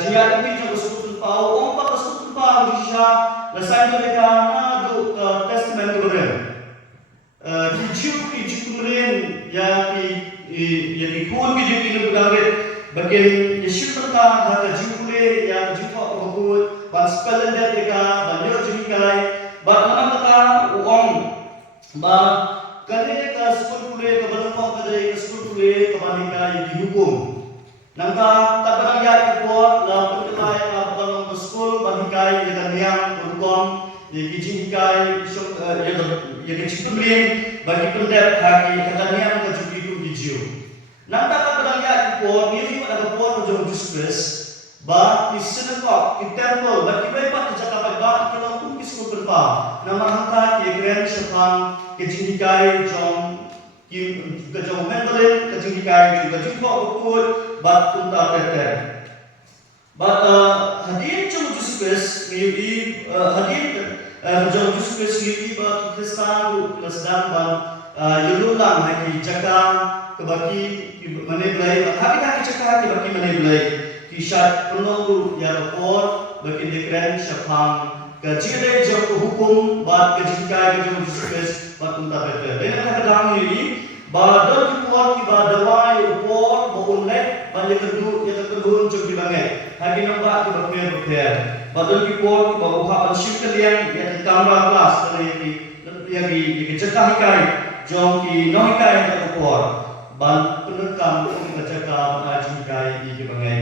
jia itu jauh sekutu pau, ompak sekutu pau jisha, lesai mereka nadu testament keberen. Kijiu kemarin ya kun kijiu ini berganget bagian Yesus tentang hal kijiu kule ya kijiu tak berbut, bang spelen dia mereka, bang jauh jenikai, bang mana mereka uang, bang kadai ke sekolah kule ke belakang kadai ke sekolah kule ke bandingkan yang dihukum. Nangka tak pernah ya ikut lah perkelahian lah dalam sekolah bandingkan yang diam berhukum di kijingkai yang kecipulin bagi pendek hari katanya mengajukan itu hijau. Nangka tak pernah ya ikut ni ada buat ujung diskus bah di senekok di temple bagi bebat kecakapan bah kalau pun kisah berpa nama hangkat ye grand sepang kijingkai jong kejauh mentorin kijingkai juga jumpa ukut bah tunta peter. Bah hadir jong diskus ni hadir jauh justru sendiri bagi Kristen Kristen dan Yurulang hari jaga kebaki mana belai hari jaga kebaki mana belai kisah penunggu yang report bagi dekran syafang kejadian jauh hukum bad kejadian jauh justru bad unta betul. Dengan kata ini badan kuat kiba dawai report bahulek banyak kedua jauh banget hari nampak kiba fair. Badan report bahawa uhapan syukur yang ditambah kelas yang dicegah ikai jom ki non ikai yang terkuat ban penekam untuk dicegah mengaji ikai di kebangai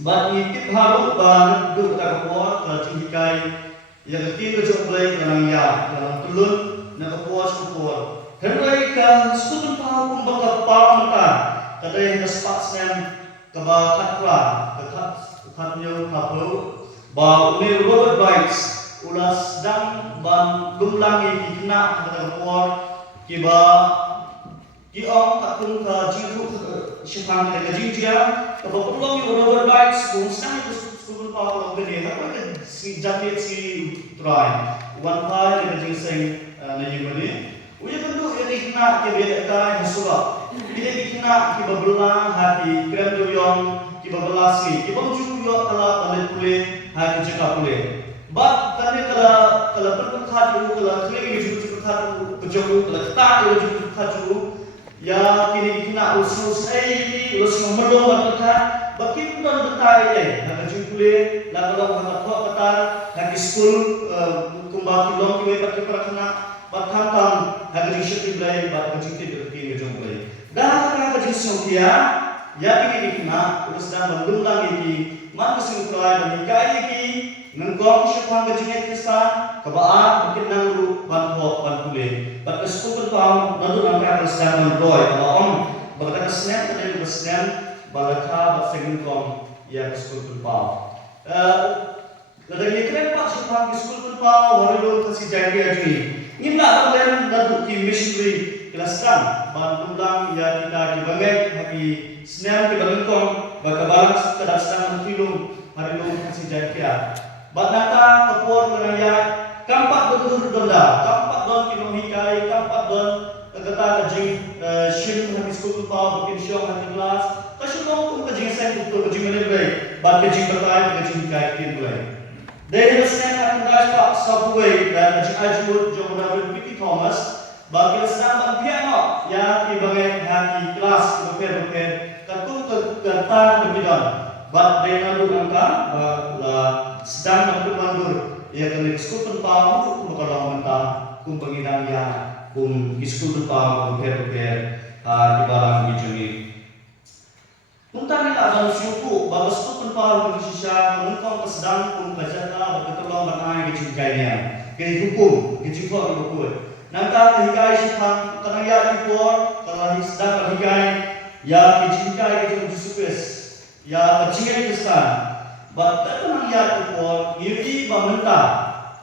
ban itip haru ban duk terkuat mengaji ikai yang ketiga jom boleh dalam ya dalam telun nak kuat syukur hendak ikan sukun tahu bakal pametan kata yang kesepakatan kebakat lah kekatnya kapal bahwa ini Robert Bites ulas sedang ban lumlangi dikena kata kuar kiba kiong takun ke jiru syafang ke jinjia kiba perlu Robert Bites pun sedang itu sukun pau gede apa ke si jaket si try one pie ke jinseng nanti mana uya tentu ini kena kiba dekai musuh ini dikena kiba belah hati krem doyong kiba belasi kiba juga kalau balik pulih hari jaga pulih. Bab kerana kalau berkat itu kalau kini juga berkat berjogu kalau tak juga berkat juga ya kini kena usus usus merdu berkat bagi pun berkat ini nak juga pulih nak kalau nak buat kata nak school kembali long kini bagi perakana berkantam nak juga syukur belai bagi juga kini juga pulih. Dah nak juga syukur ya kini kena urus dan mengundang ini manusia keluar menikah ini nengkong syafang kejingan Kristen kebaat mungkin nangru bantuan bantuan pada sekolah tahun nanti nampak Kristen menroy kalau om berkata Kristen tadi Kristen balaka bersengen kong ya sekolah tahun dari keren pak syafang sekolah tahun hari lo kasih janji aja ini nak kalian nanti tim missionary Kristen bantuan ya kita dibangun hari Senin kita nengkong bagaimana kita sedang film hari lo kasih janji Batnata kepuar menaya kampak betul donda kampak don kinohikai kampak don kata kajing shin habis kutu pau bikin syong hati kelas kasyong pun kajing sen betul kajing mana boleh bat kajing berkai kajing kai tin boleh dari Senin akan dah pak subway dan kajing ajut jom David P. Thomas bagi sedang piano yang dibagai hati kelas berpikir katung ketan berbidang bat dengan angka sedang mandur ya kena diskut tentang hukum kalau mentah kum penginang ya kum diskut tentang repair di barang bijuni Muntah ni dalam syukur bahawa diskut tentang Indonesia menentang kesedang kum kajata betul mengenai kejingkainya ke hukum kejingkau hukum nanti kehikai syafang kena ya impor kalau sedang kehikai ya kejingkai kejingkau disupes ya kejingkai Kristen Bapak tenang ya kupon, ini meminta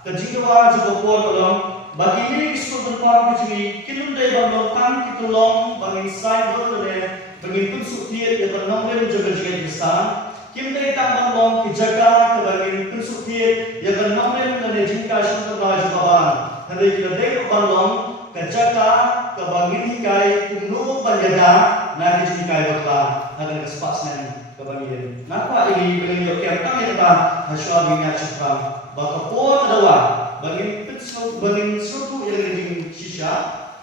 kejingkawan juga kupon tolong bagi ini kisah tentang kejingi kita dari banglokan kita long bagi saya berada bagi pensuk dia yang bernama juga kejingan Kristen kita dari tambang long dijaga bagi pensuk dia yang bernama dari jingka syurga juga bang hari kita dari banglokan kejaga kebangin hikai kuno penjaga nak kejingan berkah agar kesepakatan kebangian. Napa ini bagi yo kiam tang kita haswa binya cipram. Baka po dawa bangin pitso bangin suatu yang ring shisha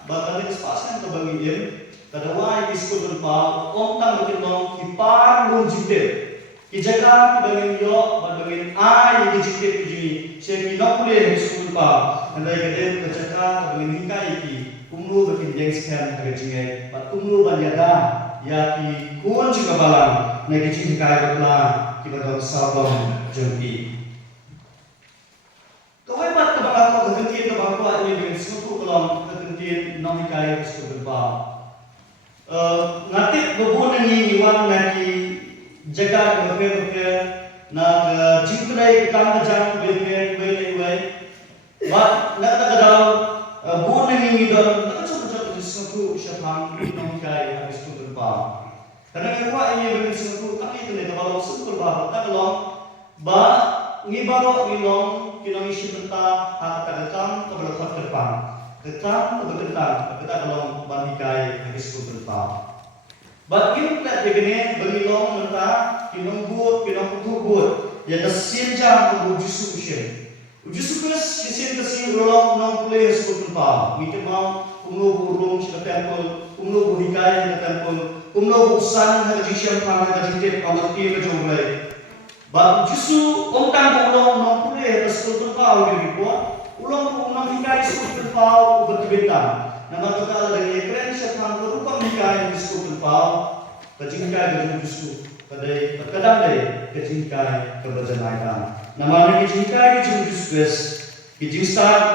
baka ni spasan kebangian kadawa iskul pa ontang betilong kipar lung jite. Kijaga kibangin yo bangin ai jite kijini seki nokule iskul pa andai kade kajaka bangin hikai ki umlu bakin jeng skan kajingai pat umlu banyada ya ki kun juga balang na kicing kai batla ki badong sabong jumpi kawai pat ka bangako kegentin ka bangako ini dengan suku kolom kegentin nomi kai suku ba ngati bubun ni niwan na ki jaga bepe na jingtrai kam jang bepe we wat na ta kadal bubun ni don ta suku suku syapang nomi kai habis suku ba karena kita ini dengan suku kami itu nih kalau suku ba ta kolom ba ngibaro ilong kinong isi benta hak kadang keberlakon depan depan kebetulan kita kalau bandikai habis keberlakon bagian kita begini berilong benta kinong but ya kesin jam ujusu kesin ulong nong kuliah keberlakon kita mau umlo burung sila tempel umlo buhikai na tempel umlo busan na jisyan pa na jitip amati na jonglay ba jusu ontang ulong nong kuliah kesul pau di buat ulong hikai kesul pau berbeda nama total dari ekran sepang berupa hikai kesul pau kejingkai dengan jusu kadai terkadang deh kejingkai keberjanaikan nama kejingkai kejingkus kejing start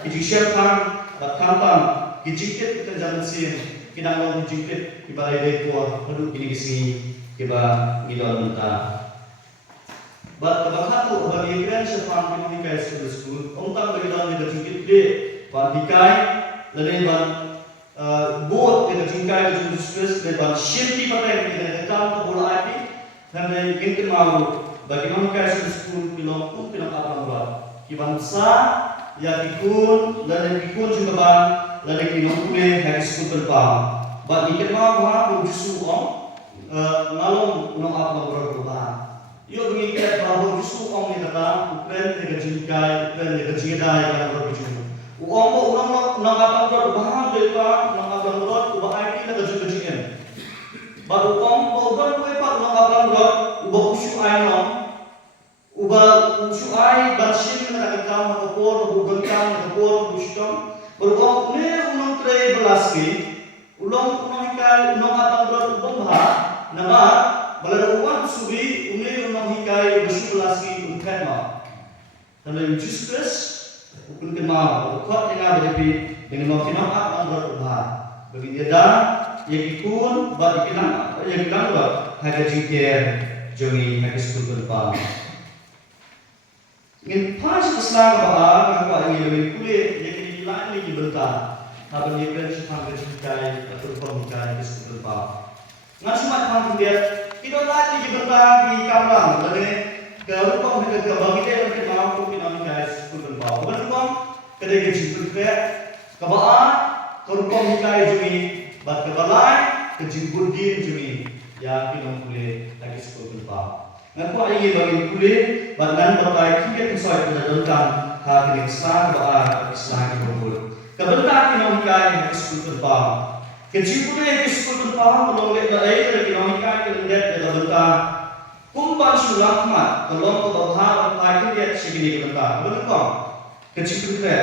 kejing sepang berkampang kijikit kita jangan sin kita mau kijikit kita ada tua perlu kini kesini kita ngidol mentah. Bat kabahatu bagi kran sepang kini kai school ontang bagi dalam kita kijikit de ban dikai lain ban buat kita jingkai ke jusus de ban shifty pakai kita kam bola api dan kita mau bagi dalam kai school pilong pun pilong apa buat kibansa ya ikun dan ikun juga ban lalu kinong kule hari school berpam. Bat ikan mau jusu om ngalom nong apa berubah. Yo mengikat bahawa jusu om ni kata ukren dengan jingkai ukren dengan jingkai yang berbaju. Uang nong apa berubah depa nong apa berubah IT dengan juga jingkai. Baru om berubah depa nong apa berubah ubah usu ayam ubah usu ay bansin dengan kam kapor bukan kam kapor bustom. Berkong ne unong tre belaski ulong hikai unong atang dua ubong bah nama balada uang subi unong hikai besu belaski unkan ma dan justus ukun kenal ukot dengan berdepi dengan mau atang dua ubah bagi dia dah yang ikun bagi kenal yang kenal buat harga jikir jongi harga sekul berpa ingin pas keselang bah apa ingin lebih kulit lain lagi berta, habis dia kan sepang kejikai atau pemikai kesulitan pa. Ngan cuma pang dia, kita lain lagi berta di kamar, jadi kalau kita kebagi dia kita mampu kita mikai kesulitan pa. Kemudian kita kejikai dia, kebaan, kalau pemikai jumi, bat kebalai, kejibudin jumi, ya kita boleh lagi kesulitan pa. Ngaku ini bagi boleh, badan bertai kita sesuai dengan dalam hak Islam doa Islam berbul. Kebentak dinamikai diskutur paham. Kecipule diskutur paham meloleh dari dinamikai kelendet dalam bentak. Kumpan sulakmat tolong kebawah pakai dia segini kebentak. Bentuk kecipule.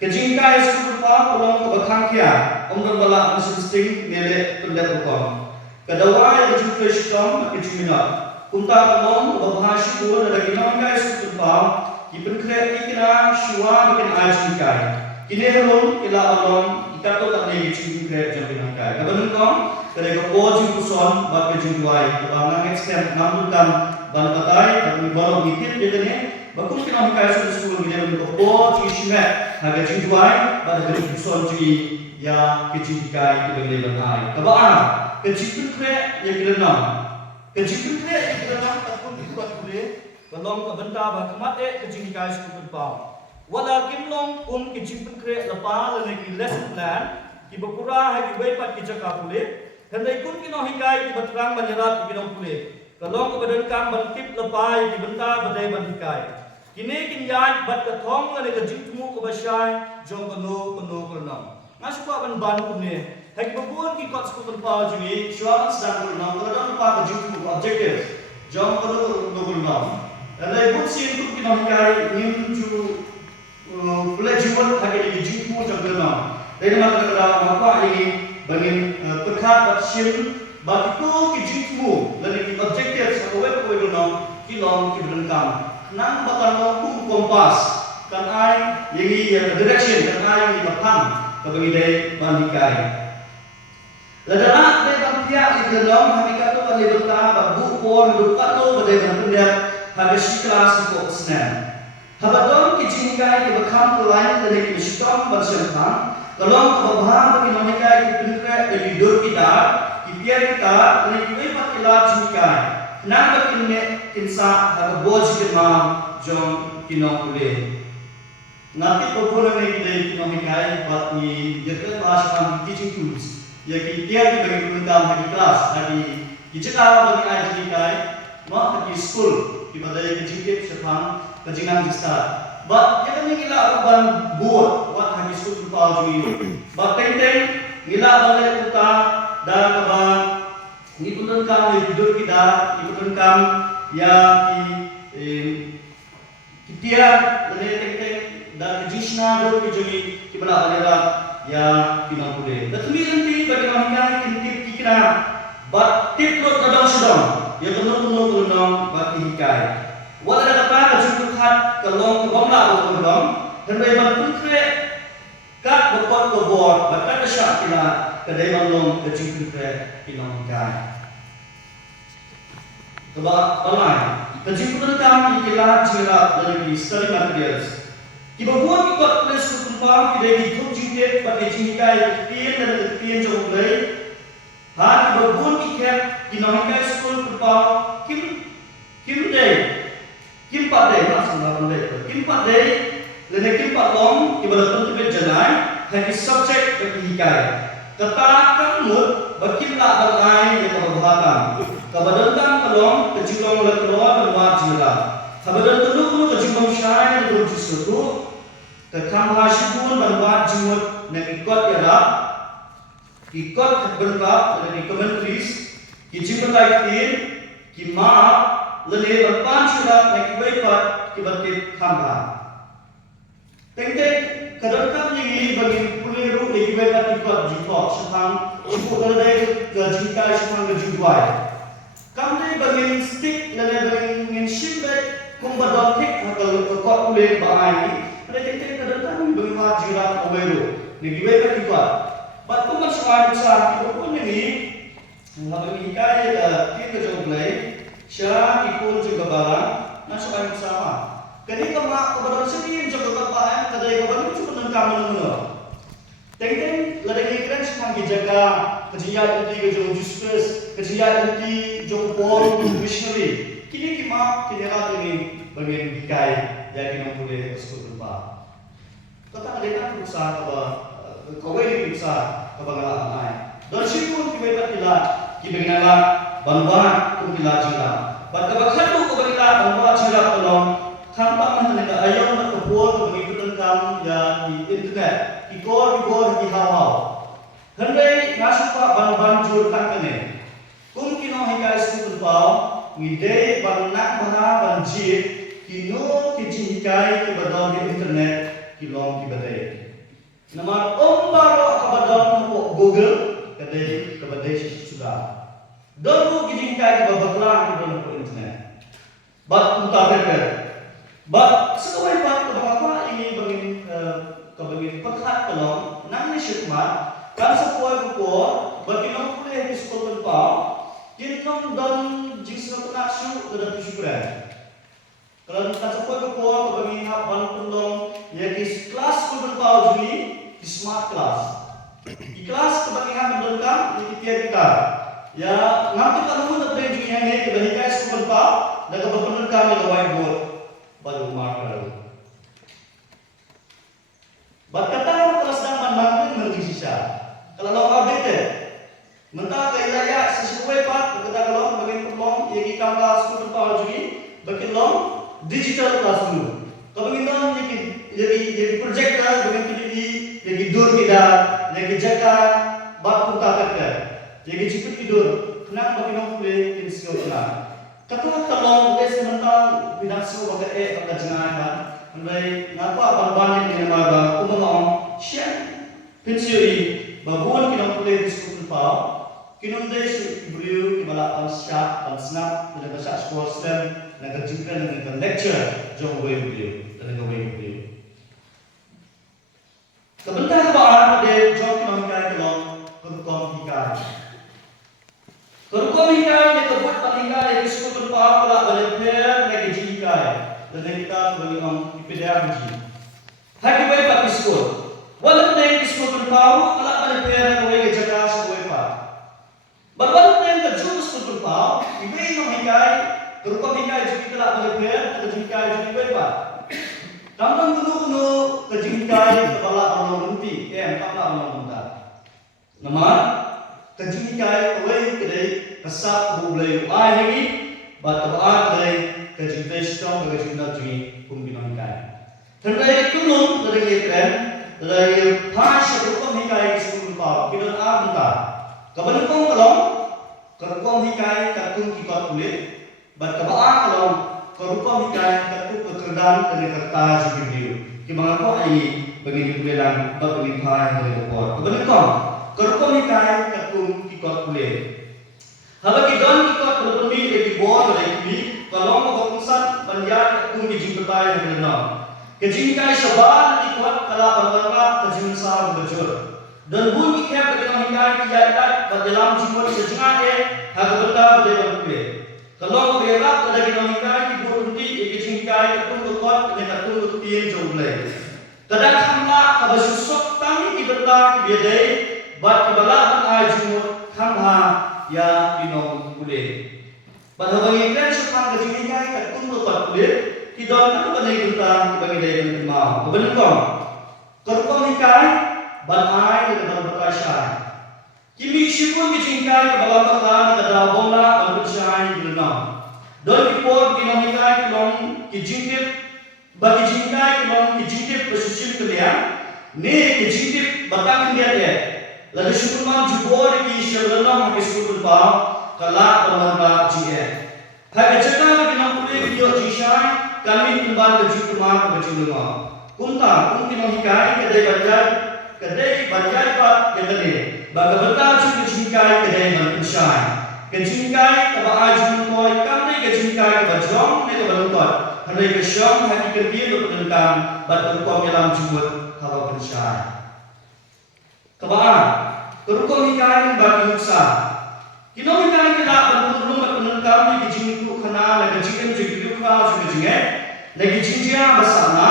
Kejingkai diskutur paham tolong kebakang kia. Omdan balak mesin nilai pendet bukan. Kedua yang kecipule sistem keciminat. Kumta tolong kebawah syukur dari dinamikai diskutur paham. Ipen kreatif kena shua bikin ajikai. Kini herum ila alom kita tu tak boleh cium kreatif jangan kai. Kapan kau? Kerana kau jurusan buat kejujuai. Kebangan extend nampukan ban patai dan baru bikin jadi ni. Bagus kita kai sudah bila kau jurusan harga jujuai pada jurusan jadi ya kejujuai kita boleh bantai. Kapan? Kejujuan kreatif yang kita nak. Kejujuan kreatif yang kita nak takut buat boleh. Belum kebentar bahkan kejingkai sekutut pau. Walau kimlong kejingpun kre lepas lagi lesson plan, kibukura hai kibai pat kijaka pule. Hendai kun kino hikai kibatrang banyarat kinong pule. Kalau kebadan kam bantip lepai di benta badai bantikai. Kini kinyai bat ketong ngane kejutmu kebasyai jong penuh kerenam. Ngasuka ban kunne. Hak babun ki kot skutun pau juni syuaran sedang kerenam kerenam pa kejutmu objektif jong penuh kerenam. Dalai but sin tu kinamkai nim ju pula jual hak di kejutmu jong kerenam. Dari mana kerenam apa ini bangin pekat bat sin Bagiku kijitmu lagi objektif sebagai kewenangan kilong kibelengkam. Nang bakal mampu kompas kan ai yang direction kan ai yang dipapan kebangitai bandikai. Ladana de bangtia di dalam hakikat tu pada benta babu por lupa lo pada benda habis kelas kok senan. Habadon kijinkai ke bakam lain dari kistom bersenang. Kalau kebahang bagi mereka kibelengkai dari dur kita biar kita lebih patilat jumkai. Kenapa kini kinsa harga boj kemam jom kinong kule. Nanti perbulan ini kita kinong ikai buat ni jadi bahasa teaching tools. Ya kita bagi penentang bagi kelas bagi kita bagi ajar ikai, mak bagi school di badai kejikit sepang kejingan start. But kita ni gila urban board buat bagi school pau juga. But teng gila balai utah dan kabar ikutan kami hidup kita ikutan kami yang kita menetek dan kejisna dulu kejui kibala adalah yang pinang kude. Tetapi nanti bagaimana kita kira batik lo kadang sedang yang penuh bagi hikai. Walau ada apa kejut hat kalau kebangla kadang dan bagaimana pun kat bokot kebor bahkan syak kita kedai malong kejut pinang hikai. Kebab balai kejutan kami ikilah cerap dari study materials. Kiba buat ikut plus kutumpang kita hidup jidat pakai jinikai ketian dan ketian jauh lagi. Hari kiba buat ikat kinamikai school kutumpang kim day langsung lapan day kim pat day lene kim pat long kiba dapat tu janai hari subject bagi hikai. Katakan mud bakin tak balai yang keberhatan. Kabadantang kalong kejulong lekroa berwat jira. Kabadan teluk kejulong syai berwujud suatu. Kekamhasibun berwat jumut nak ikut yarab. Ikut berlap dari commentaries. Kijibun laikin kimaaf lele berpan surat nak ibaipat kibatit kamba. Teng-teng kadang-kadang ini bagi puliru ibaipat ikut jikok setang ibu keledai kejingkai setang kejuduai. Kami bagi stick dan bagi shimbek membadotik atau kekot kulit bahai. Ada titik kadang-kadang bagi majirat awero. Negeri kan juga. Batu masyarakat besar itu pun ini bagi hikai kita jauh play. Syarah ikut juga barang masyarakat bersama. Kini kemak kepada sendiri juga kepahan kadai kepada cukup lengkap menurut. Teng-teng ladang ikan semang dijaga kejian inti kejauh justus kejian inti jauh pol missionary. Kini kima rat ini bagian dikai yang kita boleh sebut lupa. Kata ada perusahaan kawai perusahaan kebanggaan lain. Dan situ kita tidak kita bantuan untuk kita jira. Pada waktu itu kita bantuan jira tolong tanpa mengenai ayam berkebun mengikuti tentang yang di internet. Ikor di hawau. Hendai masuk pak ban jur tak kene. Kum kino hikai sekut pau ngide ban nak mana banjir kino kicin hikai ke badal di internet kilong kibadai. Nama baro kabadal nopo Google kadai kabadai sudah. Dulu kicin hikai ke babaklan ke nopo internet. Bat mutabeker. Bat sekawai pak apa ini bangin kabagin paghat kalong nang nisyukmat kan sa puwa baginom kulay biskot pa kinom dan jisno na syu da syukran kalau kan sa puwa kabagin hapan pundong yaki kelas kulun pa juni di smart class di kelas kabagin hapan dongkam di kita ya ngamti kanun na pre juni ne kabagin kay kulun pa da kabagin kami da whiteboard baru marker. Berkata kelas dan mandarin mengisisa. Kalau lo update, mentah ke ilaya sesuai pak. Berkata kalau bagian peluang yang kita school power juni bagi long digital classroom. Kau ingin jadi projector dengan jadi dur kita, jadi jaga batu takat jadi cepet tidur. Kenapa bagi nong boleh insyo Allah. Kata kalau boleh sementara bidang semua bagi bagi jengai kan. Andai ngapa abang-abang yang nama umum siap pensiun babon kita boleh diskusi pau kita ndai beliau kibala ansya ansnap dan bahasa sports dan nak jumpa dengan lecture jauh beliau dan beliau kebentar apa ada jauh kita kalau kerukom hikai yang kebuat patingkai yang diskusi pau kalau boleh pair lagi hikai dan kita boleh ipedagog hari baik pak diskusi walau yang diskusi pau kalau boleh pair boleh jaga sebuah pak Bapak yang terjun sebetulnya pau, ibu yang hikai, kerupa hikai jadi telah berlebihan, terjingkai jadi berapa? Tampang dulu terjingkai kepala orang berhenti, kepala orang muda. Nama terjingkai oleh kedai kesat boleh uai lagi, bapak kedai terjingkai strong terjingkai jadi pembinaan hikai. Terkait dulu dari keren, dari pas kerupa hikai sebetulnya pau, kita muda. Kapan kau kalau hikai kartun kita kulit, berkebaan kalau kerupang hikai kartun pekerjaan dari kertas video. Gimana kau ini begini bilang begini hal dari bawah. Kapan kau kerupang hikai kartun kita kulit. Kalau kita berbunyi dari bawah dari ini, kalau mau pusat banyak kartun dijing bertanya dari nol. Kejingkai sebar dikuat kalau berapa kejing sah berjur. Dan bunyi kaya bagaimana hikai kiaitat dalam jiwa sejengah harga betul berbeda. Kalau berbeda pada kita hikai di berhenti ikut hikai ketun kuat dengan ketun kutian jauh lebih. Kadang hamla kabasusuk tami diberta biadai bat kebalahan ajumur hamha ya binong boleh. Pada bagian sepang kecil hikai ketun kuat boleh. Kita tak boleh berta bagi dia mau. Kebenaran kerupang hikai banai dengan berkaitan. Kimi sipun dijingkai dalam perkara dalam bola dan bersyai di dalam. Dan kipor dinamikai kelong kijingkip bagi jingkai kelong kijingkip bersusun kalian. Ni kijingkip batang dia dia. Lalu syukurman jubor ki syablanam habis syukur pau kalak bermanda jie. Hai cakap binang kulit video jishai kami kembali ke jumlah ke jumlah. Kunta kun dinamikai kedai banjai pak yang tadi. Bagaimana juga jingkai kedai manusia. Kejingkai kebaaj mentoy kami kejingkai kebajong mereka beruntot. Hari kesyam hari kedua bertentang beruntot dalam jubut kalau manusia. Kebaaj kerukom hikai bagi nuksa. Kita hikai kita beruntung bertentang di kejingku kena lagi jingkai jadi lupa juga jingkai. Lagi jingkai bersama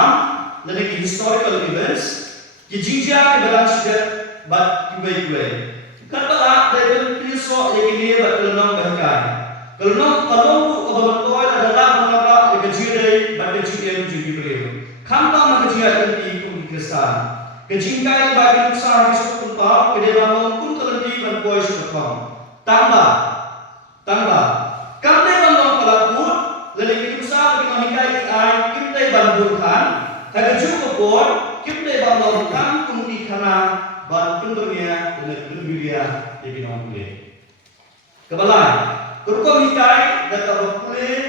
lagi historical events. Kijingja ke dalam sudut bat kubai-kubai. Katalah dari pisau yang ini bat kelenong bahkan. Kalau berbentuk adalah mengapa kejirai bat kejirai menjadi beliau. Kampa mengejar nanti pun Kristan. Kejingkai bagi usaha disebut pun kedai pun terhenti dan boy sebetulnya. Tambah. Karena bangong pelakut lalu usaha bagi menghikai air kita bandurkan. Kalau cukup pun kita bangong kan kumti karena bantu dunia dan dunia di bidang kulit. Kebalan, kerukom hikai dan kulit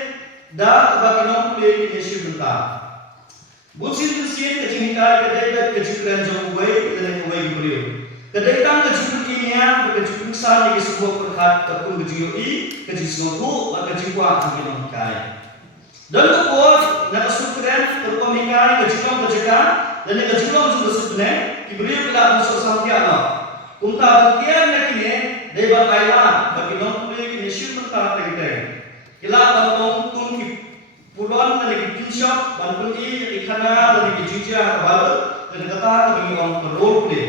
dan bagi non kulit ini syurga. Bukan kecil hikai kedai kecilan jauh baik dan baik beliau. Kedai tang kecil ini yang kecil besar di sebuah perhat kepun kecil kecil semua kecil kuat di bidang hikai. Dan kemudian nak sukuran kerukom hikai kecilan dan yang kecilon sudah sebenarnya diberi pelaku sosialnya. Kunta bagian lagi ni debat Thailand bagi non kulit ini syukur tak terkait. Kila bantung pun pulon lagi kinshop bantung ikana lagi kijia baru dan kata bagi orang perlu kulit.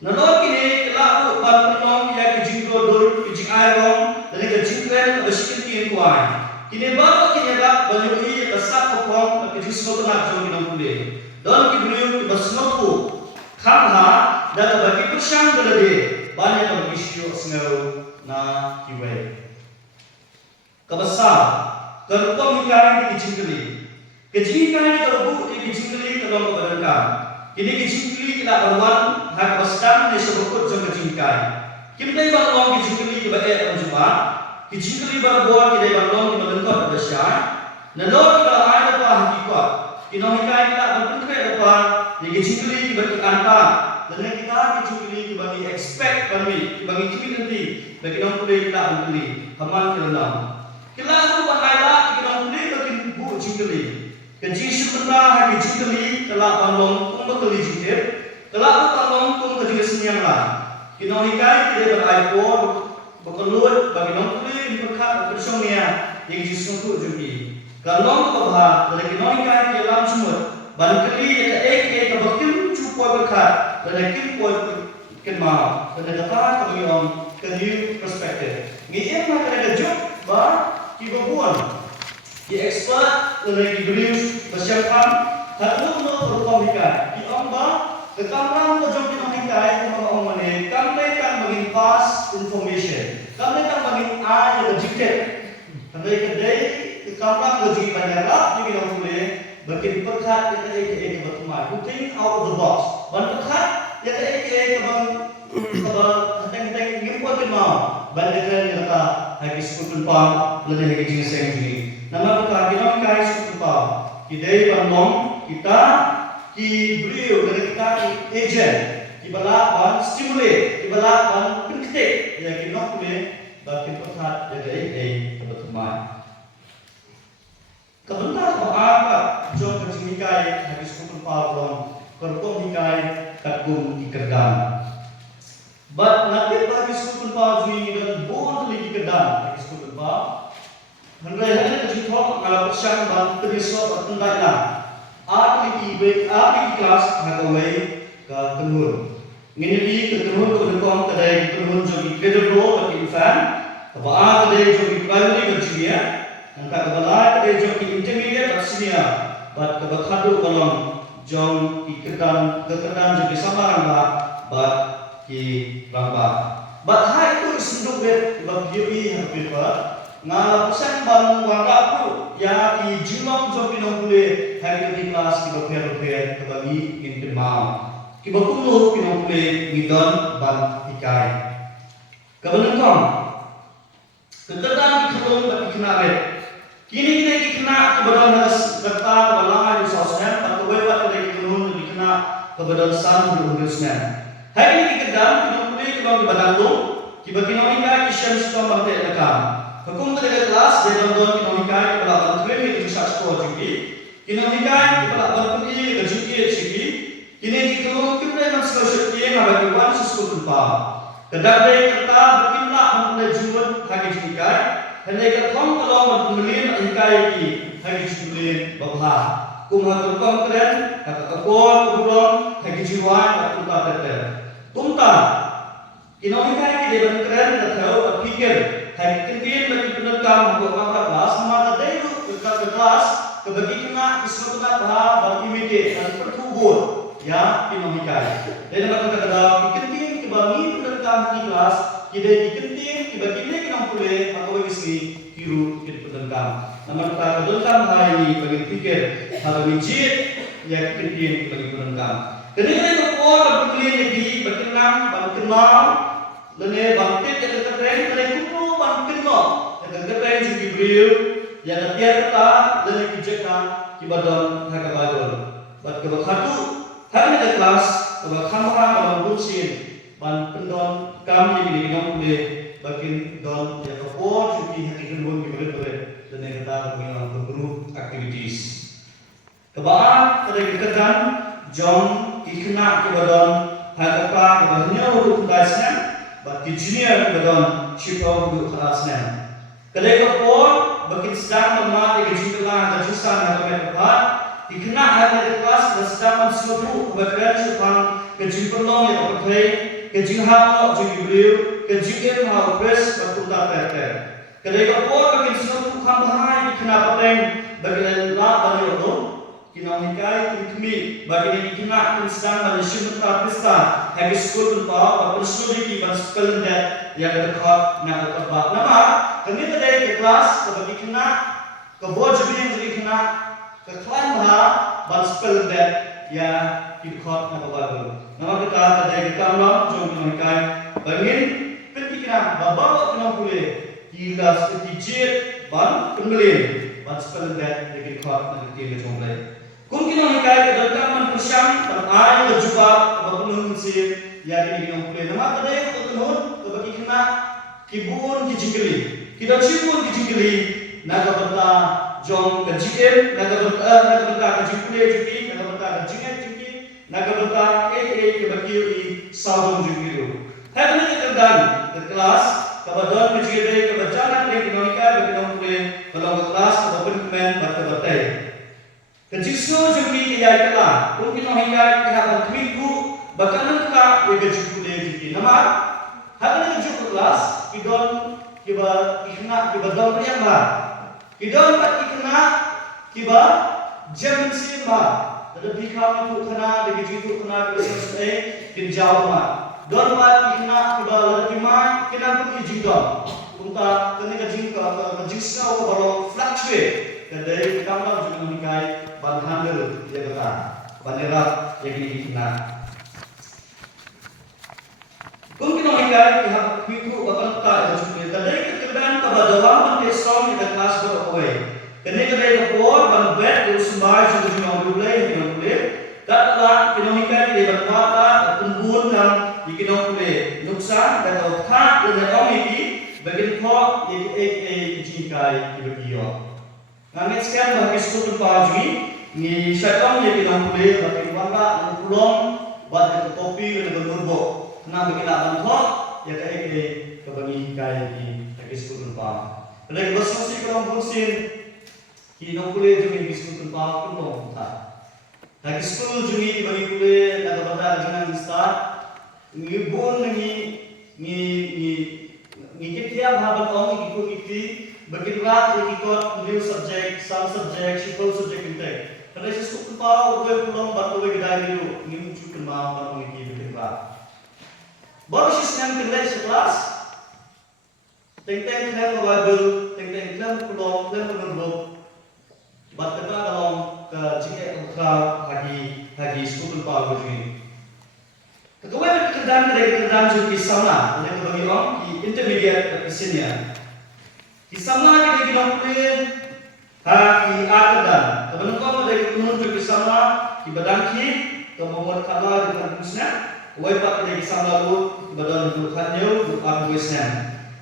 Nalar kini kila bantung yang kijingko dulu kijing airong dan kijingkren bersikap kian kuai. Kini baru kini dah banyak kesat kopong kijing semua nak jauh non kulit. Dan kibeliau bersenopu kamha dan bagi persang berade banyak bagi isu sengau na kibai. Kebesar kalau kau hikai di kecingkeli, kecingkeli kalau buku di kecingkeli kalau berengkam, ini kecingkeli kita berwan hak besar di sebut jam kecingkai. Kita bangun kecingkeli kita berjumpa, kecingkeli berbuat kita bangun kita berengkap besar, nalar kita ada apa hakikat, kita hikai kita berpikir apa, di kecingkeli kita berkata, dan kita kecingkeli kita bagi expect bagi kimi nanti, bagi orang boleh kita beli, haman kerana. Kita tu bahaya kita boleh bagi buku kecingkeli. Kecing sebentar kecingkeli telah bangun kumba keli jikir, telah bangun kumba kecing senyang lah. Kita hikai kita beraipor, berkelut bagi orang boleh diperkat bersongnya yang jisungku jadi. Kalau kita bahas, dari kita hikai kita dalam semut, bangkeli kita berkim cukup berkat, dan kim kuat kenal, dan kata kami orang ke new perspective. Ini yang kita kerja bah kita buat. Di expert oleh diberi persiapan satu untuk berkomunikasi. Di amba kekamran untuk komunikasi dengan orang ini. Kami akan bagi pass information. Kami akan bagi yang rejected. Kami kedai kekamran untuk banyak jadi orang boleh bagi perkat yang kedai berteman. Putting out of the box. Dan perkat yang kedai bang henteng ngimpo kenal. Banyak yang kata hagi sepuluh pang lebih hagi jenis yang ini. Nama kita kita kai sukupa, kita bangun kita beliau dari kita agent, kita lakukan stimulate, kita lakukan penting, ya kita boleh bagi perkat dari teman. Kebetulan apa jom kecimikai hagi sukupa berkom hikai kagum ikerdam. But nanti bagi sukupa jui dan bon lagi ikerdam hagi sukupa. Hendak kejutong kalau persiapan bang terisuap bertendai lah. Aplikasi baik aplikasi kelas hagawai ke kenhun. Ngini ke kenhun ke berkom kedai kenhun jogi kedero bagi infan. Kebaa kedai jogi primary berjumia. Angkat kebalai kedai jogi intermediate berjumia. Bat kebakadu kolom jom kekedam jogi sambarang bah. Bat ki rambah. Bat hai itu isenduk bet bagi hampir Ngala pesan bang wangkapu ya ki jumlah joki nong boleh hari ke kelas ki berper kebagi intin mau ki berkuluh ki nong boleh ngidon ban hikai kebenaran ketedan ki kelung bagi kena red kini kita ki kena kebenaran harus kata kebalangan di sosmed atau website kita ki kelung ki kena kebenaran san di urusnya hari ini kedam ki nong boleh ki bang badangku ki bagi nong hikai ki shen sto bante dekam Hukum ketika kelas dia nonton kinonikai kepala bantui di pusat sekolah juga. Kinonikai kepala bantui ke juga sini. Kini dikelung kita yang sekolah sekian abadi wan sekolah lupa. Kedai kata berkinlah memulai jumat hagi junikai. Hendai ketong kalau memulai hikai ki hagi junikai babah. Kumhatul kongkren kata kekor keburung hagi jiwan atau tak Kumta kinonikai kita berkeren atau berpikir. Hai kemudian bagi penentang untuk angkat kelas, maka dari dekat kelas kebagi kena keseluruhan bahasa dan immediate dan berhubur ya dinamikai. Dan dapat kata kemudian kebagi penentang di kelas, kita kemudian kebagi ini kita boleh atau bagi sini kiru kita penentang. Namun kata penentang hari ini bagi pikir atau mijit ya kemudian bagi penentang. Kemudian kepor berkemudian lagi berkenang berkenal lene bangkit yang terkeren lene kuno bangkit no yang terkeren juga beliau yang tiada kata lene kerjakan kibadon hakabagon bat kebakatu hari ini kelas kebakhamra kalau busin ban pendon kami di binong boleh bakin don yang kepor juga hakikan bon kibadon lene kata mengenal group activities kebaan kerjakan jom ikna kibadon hakapa kibadonnya untuk dasnya bagi junior kedon shipau untuk kelasnya. Kedai kepor bagi sedang memati kejutan kejutan atau kedepan dikena ada kelas dan sedang mensuruh kebagian supang kejutan yang berkait kejutan lo jadi beliau kejutan mau pres berkutat terter. Kedai kepor bagi suruh kampai dikena peteng bagi lelah bagi lo kinonikai kumi bagi dikena sedang mensuruh Pakistan habis sekolah atau studi ban sekolah yang dekat nak terbang. Nama kami tadi ke kelas sebagai kena kebot jadi kena keklan bah ban spell that ya ikut nak baru. Nama kita tadi kita malam jom kita makan bangin pentingnya bawa kena boleh gila sedikit ban pengelin ban spell that ikut nak kita jom lagi. Kung kita makan kita man pusyang ban air berjubah bangun si ya ini kita boleh. Nama tadi kita tunun kebagi kena kibun kijingkeli kita cipun kijingkeli naga benda jom kejikin naga benda kejingkeli juki naga benda kejingan juki naga benda kebagi saudon juki itu. Hari ini kita dan ke kelas kebetulan kejingkeli kebetulan yang kita bagi boleh kalau ke kelas ataupun kemen berterbatai. Kejingsu juki kaya kelas mungkin orang yang kita minggu bahkan kita kejingkeli juki. Nama hari ini ke kelas idon kiba ikna kiba dom yang ba idon pat ikna kiba jam sin ba tetapi kami tu kena de jitu kena selesai kinjau ma don pat ikna kiba lagi mai kena pun jidon unta kena jingka jingsa balong fluctuate kedai kamar juga menikai ban handle ya kata banera yang ini kena. Kung kinohikai pihak kuiku bakal tak jumpa. Kadai kekedan kabadawan mentesong di kelas berawai. Kadai kadai kapor ban bed usumbai sudah junau dulai junau dulai. Datang kinohikai di bermata tumbun dan di junau dulai. Nuksan dan otak dan orang ini bagian kok ek jikai di bagian. Ngambil sekian bagi sekutu pagi ni syaitan yang junau dulai bagian warna pulang buat kopi dan berbobok. Nah, bagi nak bantu, ya kayak kebagi kayak di biskut tempat. Kalau bersasi kalau bersin, kita boleh jadi biskut tempat pun dong tak. Lagi school jadi bagi boleh ada pada jangan start. Ni bon ni kita bahagian orang ikut kita bagi dua ikut new subject, some subject, simple subject kita. Kalau biskut tempat, boleh pulang batu kedai dulu. Ni muncul kemau batu kita berdebat. Baru sistem kendali sekelas, tentang klaim Bible, tentang klaim pulau, klaim menurut, baca dalam jika engkau hagi sekolah Bible ini. Ketua kekedan dari kekedan juga sama, oleh bagi orang di intermediate kesenian. Di sama kita bilang pun hagi kekedan. Teman-teman dari penun juga sama, di badangki, kemudian kalah dengan musnah. Wajib kita kisah lalu badan berkatnya berapa persen.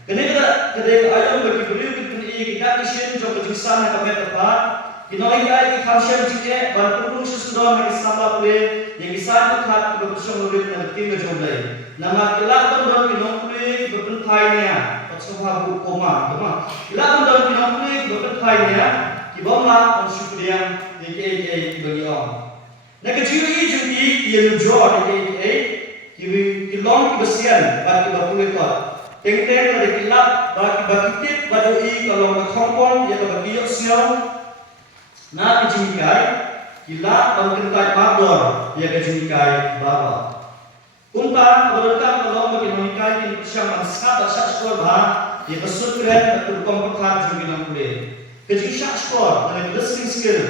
Kerana kita ayam bagi beliau kita kisah jauh berjasa nak kami dapat. Kita lagi kisah jika berpuluh sesudah yang kisah lalu yang kisah berkat bersama beliau dengan tim jauh lain. Nama kelak berdua kita boleh berpenghainya. Pasal koma, koma. Kelak berdua kita boleh berpenghainya. Kita malah mensyukur yang bagi orang. Nak kecil ini jadi yang jauh Kibi long kibasian bagi bakulai kot. Teng-teng ada kilap bagi tip bagi kalau berkompon ya bagi siang. Nak kejimikai kilap bagi kentai mador ya kejimikai bawah. Kunta berdekat kalau bagi memikai kini siang masak dasar skor bah ya besut keren atau kompekat juga nak boleh. Kejimikai skor dan listening skill.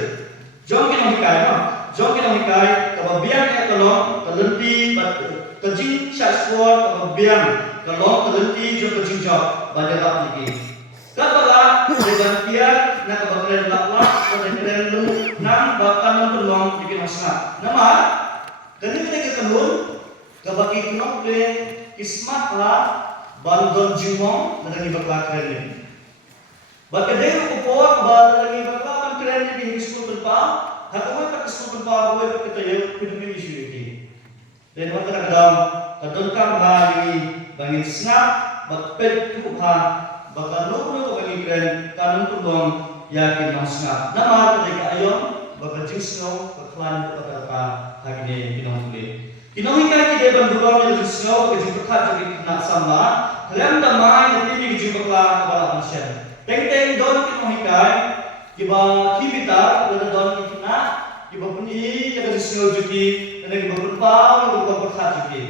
Jom kita memikai mah. Jom kita memikai kalau biar kita kalau terlebih kejing syaswar kebiang kalau terhenti jo kejing job banyak lagi. Katalah dengan pian nak bakal laklah dengan lu nang bakal menolong bikin masalah. Nama ketika kita kenun kebagi kenok be kismat lah bandon jumong dengan bakal keren. Bagi dia upor bal lagi bakal keren di school berpa. Hakuma tak school berpa boleh kita ya pindah isu ini. Dan waktu kadang kadang hari bagi snap berpet tuha bakal lupa bagi keren kanun tudong yakin snap. Nama ketika ayam bakal jingsno keklan kata hari ini pinong boleh. Pinong ikan kita berdua dengan jingsno kejumpakan jadi nak sama. Kalian damai nanti kejumpakan kepala manusia. Teng don pinong ikan kiba kibita dan don kita kiba puni yang jingsno jadi dan beberapa berkat juga.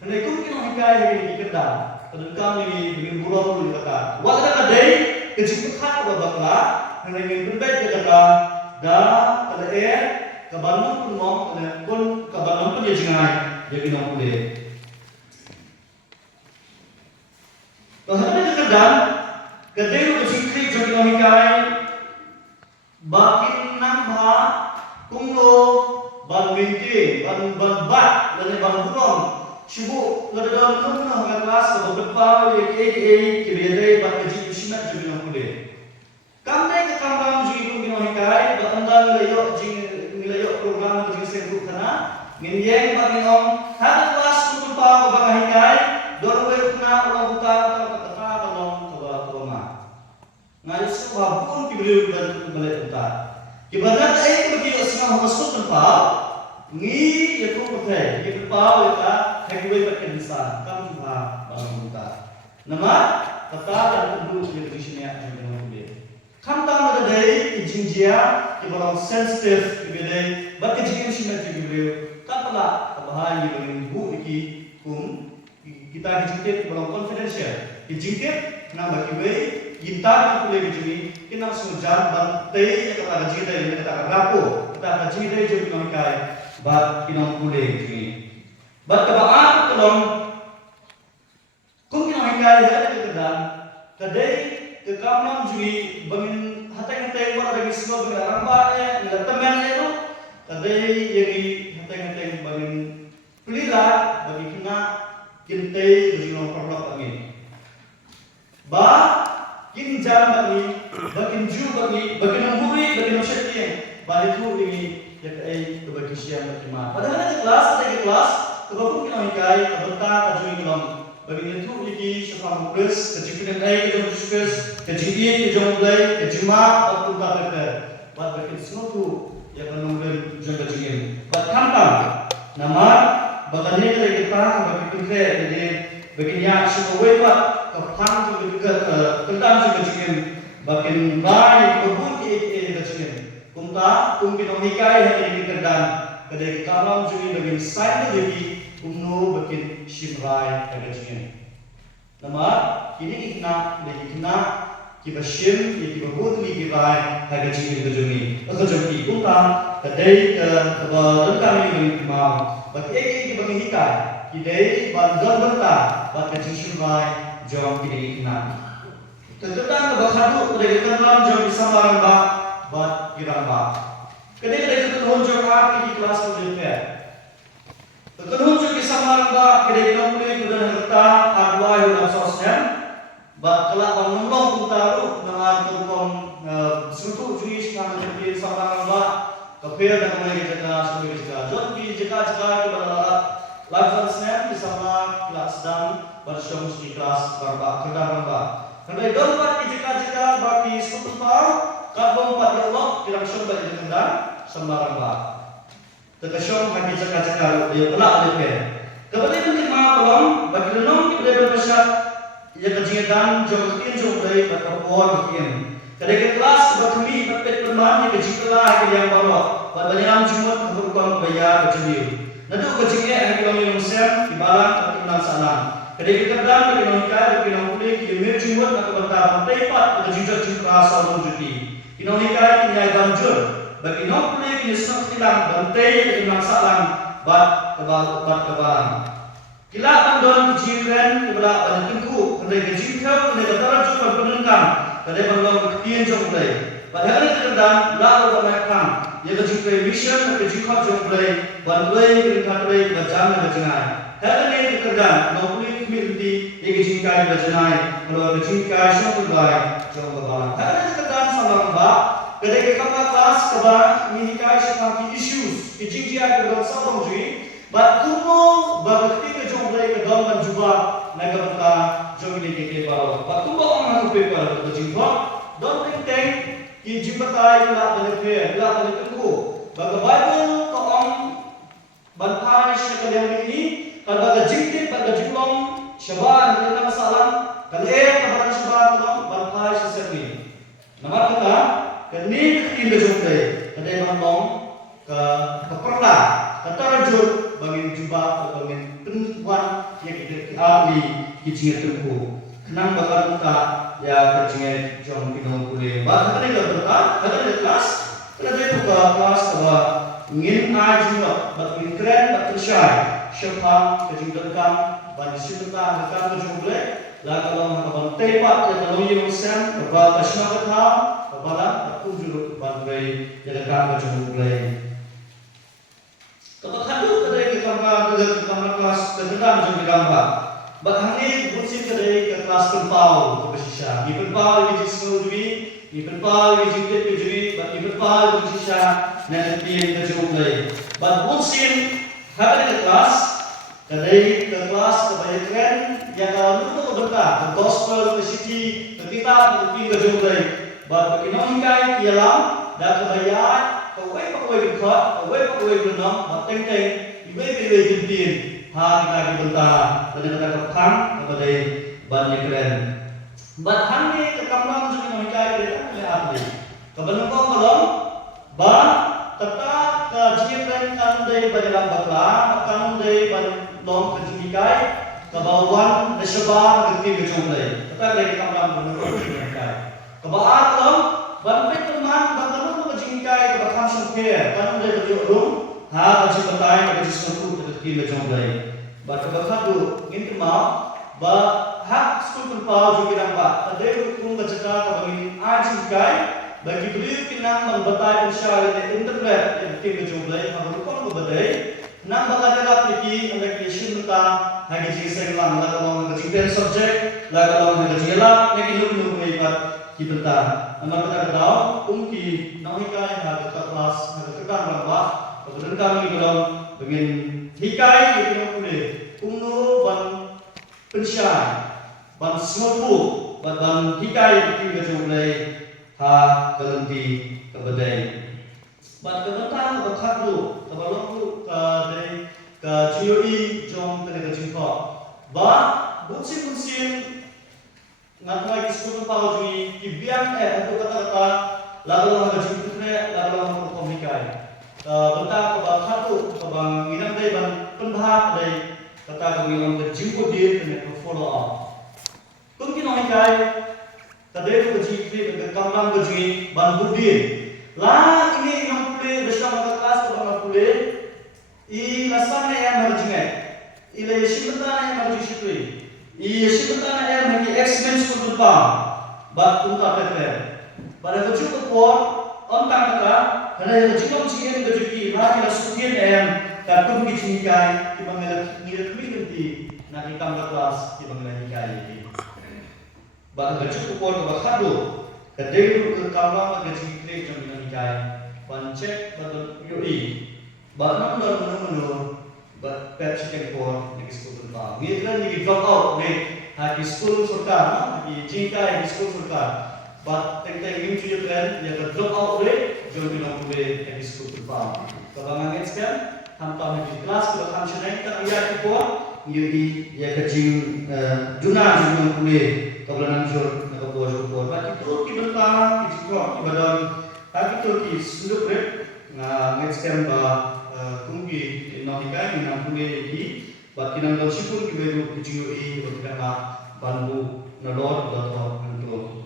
Dan itu kita hikai ini kita. Dan kami dengan burung dulu kata. Waktu kadai kejumpakan beberapa Nanging penbet kata da kada kabanong pun mo kun kabanong pun jingai jadi nang pule. Bahkan kadang kadang ko sikri jadi nang hikai bakin nambha kunglo ban minti ban bat dan ban burong subuh ngada dalam nang kelas ke beberapa ye kibede ban kaji usimat jadi nang pule. Kamne ke kampang jadi pun nang hikai ba andang layo nilayo program jadi senduk kana nginyeng baginom hal kelas kumpul pa ba hikai dorwe kuna ulang utang kata kanong coba toma ngai sebab pun kibeliu dan balik utang kibadat bagi asma masuk pa ngi yaku puthe ye pa ta hagwe pakai insan kam ha bang utang nama kata dan kudu ye disinya dengan dia kam tam ada dai jinjia kibarang sensitive kibede ba kejing sima kibeliu kapala kabahan yang ibu iki kum kita dijingkit belum confidential dijingkit na bagi we kita boleh bijini kita sujud bantai kata gaji dari kata rapo kata gaji dari jadi mangkai bat kita boleh bijini bat kabaan tolong kum kita mangkai ada kedang kadai ke kamam jadi bangin hatang-hatang war bagi semua bagi ramba ya teman itu kadai yang hatang-hatang bangin pelila bagi kena kintai berjino problem kami. Ba kin jam bagi bakin ju bagi namburi bagi namburi ba itu ini ya kai bagi siang bagi ma. Padahal ada kelas kebaku kita hikai abata kajui kelam bagi itu iki sepam plus kejikinan ai jom diskus kejiki jom play kejima waktu tak ada. Ba bagi semua tu ya kan nunggu jom kejingin. Ba kampang nama bagani dari kita bagi pintre jadi baginya semua webak kepang juga tentang juga jingin bagian baik kebun juga jingin kumta kumkin omikai hari ini kedang kedai kalam juga bagian sign lagi kumno bagian shimrai juga jingin nama ini ikna lagi ikna kita shim kita kebun lagi baik juga jingin juga jingin kumta kedai tentang kami mau bagi eki bagi hikai kidai bandar benta bagi jishimai jom kidai kina tentang bakhadu dari kenalan jom bisa maramba bat kiramba kedai dari kenalan jom di kelas kuliah kenalan jom bisa maramba kedai kina kuliah kuda harta adwa yang sosnya bat kelak menulung utaru dengan turkom suatu juis kami jadi maramba kafir dan mulai kita sebagai kita jom di jika kepada Laksana Senin bersama kelas dan bersama di kelas berba kedar berba. Sampai dompet jika bagi satu tahun kabung pada Allah kirang syurga di kendar sembarang ba. Terkesyong bagi jika dia pelak lebih. Kepada menerima tolong bagi renung kita berbesar ia kejiatan jom jom dari berkor begini. Kadang kelas berkemi berpet permainan kejikalah yang baru. Pada yang Jumat berubah bayar kecil. Nanti kecilnya yang kita minum sem di balang atau kenal salam. Kedai kedang kita nikah kita kulit kita minum Jumat atau bertahan tepat atau jujur cipta salon juti. Kita nikah kita banjur. Bagi non kulit kita senang tilang bantai kita kenal salam bat kebalan. Kila pandon kejiran kebelah pada tengku kedai kejimkau kedai ketaraju berpenengkang kedai berlalu ketian jom kedai. Padahal itu kedang lalu bermakan. Ya kejimkai mission kejimkau jom kedai bantuai kedai berjalan berjenai. Hal ini kedang nopuli kemilti ya kejimkai berjenai kalau kejimkai semua kedai jom kebalan. Hal ini kedang sama mbak kedai kekapa kelas kebang menghikai seperti issues kejimkai kedai sabang jui. Bat kuno bagati ke jom kedai kedang berjubah naga bata jom ini keke baru. Bat kuno orang aku paper kejimkau don't think ki jimbatai la benefit la benefitku baga bible ko on bantai sekalian ini kada jingtit baga jiblong syaban dengan masalah kale kada syaban ko bantai seseni nama kita kini kita jumpai kada mamong ke perla ketarjut bagi jubah bagi perempuan yang kita ahli kijingat tuku nang bakal ta ya kecingnya jom pinong kuliah bah hari ke berkat hari ke kelas kada dia buka kelas bahwa ngin juga bat ngin keren bat tersyai syafah kecing terkam ban syuta kan berjumlah la kalau kapan tepat ya kalau yang sen bahwa tasma kata bahwa aku juga ban bai ya kan berjumlah kalau hadu kada ke kamar kelas kedengan jom gambar Bahangi bunsin kadai ke kelas penpau ke pesisha. Di penpau ke jismu dui, di penpau ke jikit ke dui, di penpau ke pesisha nanti ke jumlah. Bat bunsin hari ke kelas kadai ke kelas kebanyakan yang kalau lu ke berkah ke gospel ke city ke kitab ke jumlah. Bat berkinongkai ialah dah kebayaan kawai ke benam bat teng-teng iwe jempin. Ha kita dibentar dan kita kepang kepada banyak keren. Bahan ni kekamang juga mereka kita lihat ni. Kebenaran kalau bah tetap kejiran kan dari bajalan bakla, kan dari dom kejimikai kebawan desebar keti kejumlah. Tetap dari kekamang menurut mereka. Kebaat kalau banyak teman banyak kejimikai kebakan sungkir kan dari berjurung. Ha kaji batai kaji sesuatu kita jomblai. Baca berkatu ingin mau bah hak sekolah pau juga nampak. Ada hukum kecekal kebagi aji kai bagi beliau kinang membatai usaha di internet yang kita jomblai. Kalau hukum kebadai nang bakal dapat lagi anda kisah tentang hagi jisai lang lalu kaji pen subjek lalu kaji jelak lagi lu ikat kita tak. Anda kita tahu mungkin nahikai hagi kelas hagi kekan berapa. Kemudian kami dalam dengan hikai yang boleh umno ban pensyai ban semua ban hikai yang boleh ha kelenti kebedai ban kebentan berkat lu terlalu dari ke GOE jom kena kejumpa ba bunsin ngatai sekolah pau jui kibian untuk kata-kata lalu kejumpa lalu komunikasi tentang kebang satu kebang inang dari bang pendah dari kata kami orang berjumpa dia dengan follow up. Mungkin orang kaya tadi berjumpa dengan kamlang berjumpa bang budi. Lah ini inang pulih bersama kelas kebang pulih. I rasanya yang berjumpa. Ila yeshibentana yang berjumpa. I yeshibentana yang mengi expense kurdupa. Bak unta peter. Pada berjumpa kuat ontang kata. Karena yang jika ujian berjuki, hari lasukian yang kartu begini kita mengira nanti nanti kamar kelas kita mengira bahkan cukup pun bahkan kedai ke kamar gaji kita jam mengira pancet batal yoi bahkan menu patch check pun di sekolah tempat. Kita ni drop out di sekolah surga, di jika di sekolah surga. But tentang ini juga kan yang drop out jauh bilang boleh di sekolah tempat. Kalau angin sekian, hantar di kelas kalau kancing tak lihat kita, jadi ya kecil juna juga boleh kalau nanjur nak buat. Bagi tu kita bentang, kita badan, bagi tu kita sunduk ngait sekian kungki nahikai minang boleh di, bagi nang dorsipun kita itu kecil bagi kita bantu nalor atau untuk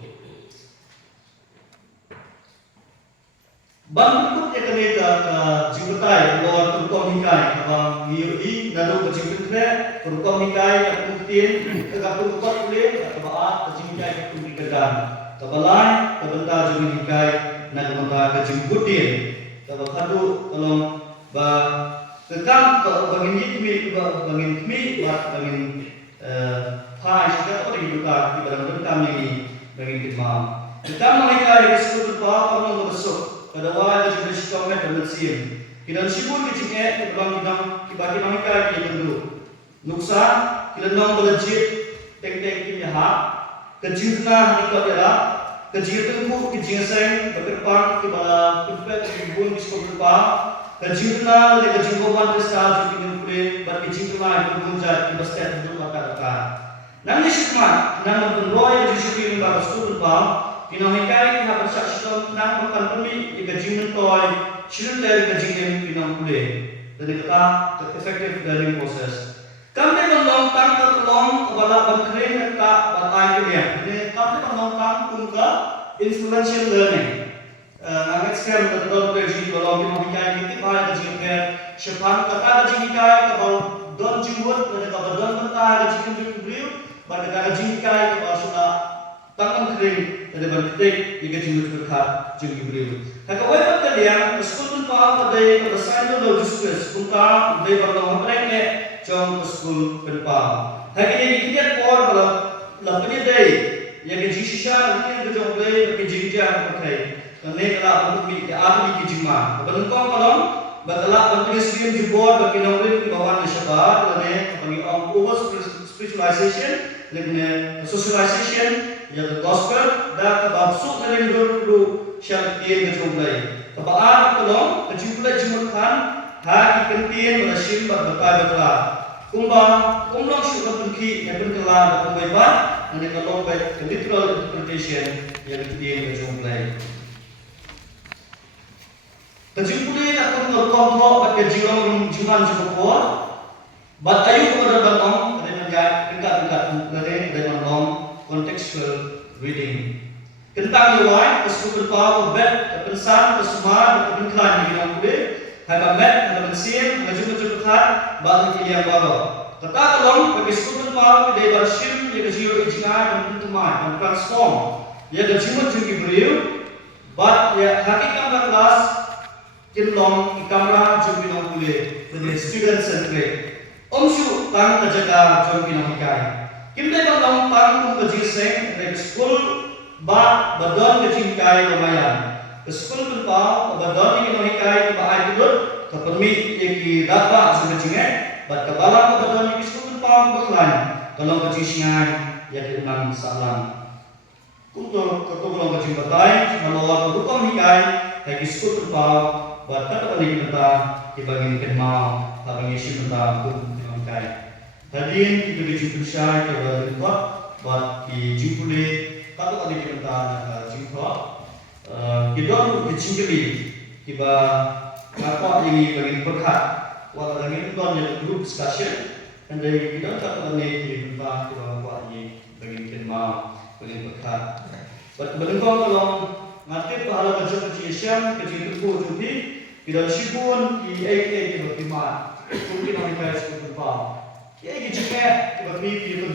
bantu kita ni jumpai luar turkom hikai abang hiui lalu berjumpa turkom hikai kemudian kegabung kuat boleh kebaat berjumpa kemudian kebalai kebentar juga hikai nak kebentar kejumputin kebakadu kalau kekam bangin kami bangin pai sudah orang dibuka di dalam kami ini bangin kita kita mengikai sesuatu apa yang besok kedua juga sikomet dan mesin. Kita sibuk keciknya dalam bidang kibaki mereka yang dulu. Nuksa kita nang belajit teng-teng kimia kejirna nikah era kejirtengku kejingseng berkepan kibala impet kibun diskoberpa kejirna le kejingkoban desa juga boleh berkejirna bermunjat kibastet dulu kata-kata. Nanti sikmat nang menroy disiplin bagus berpa Pinahikai kita bersaksikan nang makan kami di gaji mentoy, siapa dari gaji yang pinang boleh. Dan kita effective learning process. Kami menolong tang terlong kepala bangkring tak patai dia. Ini kami menolong tang tungka influential learning. Nangit sekarang kita tahu kerja kalau kita mau hikayat kita bahaya kerja per sepan kata kerja hikayat kalau don jumut dan kalau don mentah kerja kerja beliau pada kerja hikayat kalau sudah tangan kering dan berdetik jika jumut berkat kerja beliau. Kalau apa kalian sekolah pun pada pada saya itu diskus punta dari bawah mereka trong school penpam. Hari ini kita por kalau lapanya day yang kerja sisa ini kerja play kerja kerja pakai. Ini kalau untuk apa di jemaah. Bentuknya kalau batala bentuknya stream jebol bagi nomor di bawah nasabah, lainnya bagi over spiritualization, lainnya socialization, yang gospel dan kebabsuk dari dulu syariat kejumlah. Kebaan kalau kejumlah jumlah haki kentin berhasil berkata kumlang syukur pengki yang berkelah dan pembeban, dan kalau baik literal interpretation yang dia kejumlah. Kejumlah akan berkontrol pada jiwang jiman jumlah, bat ayu kepada bantong ada tingkat dari bantong contextual reading. Tentang lewat kesempatan power bed kepensan kesemar kepenkan di dalam kulit, harga bed harga mesin maju dekat bagi pilihan baru. Kata kalau bagi kesempatan power dari bersim dia kejiwa ijingan dan penteman dan transform dia kejiwa juga beliau, bat ya hakikat kelas Kinlong ikamra jumpi nong kulit dengan student centric. Omsyu tang kejaga jumpi nong ikai. Kimde nong tang kerja seng dari school ba badon kecingkai lumayan. School pun pa badon ini nong ikai ba ai tudut kepermi yaki dapat sebecingnya. Bat kepala badon ini school pun pa baklan. Kalau kecingnya yaki enam salam. Untuk ketulong kecing batai kalau berukam ikai yaki school pun pa buat kata balik kita dibagi kenal, bagi isi kita pun diangkai. Hadirin kita dijumpai saya kepada tempat buat dijumpai kata balik kita jumpa. Kita dijumpai kita apa ini bagi berkat. Walau lagi kita ada group discussion dan dari kita kata balik kita buat ini bagi kenal, bagi berkat. Buat kebetulan kalau ngatir pahala kerja teguh jumpi tidak sibun di AA bertimat mungkin orang kaya seperti apa jika bagi itu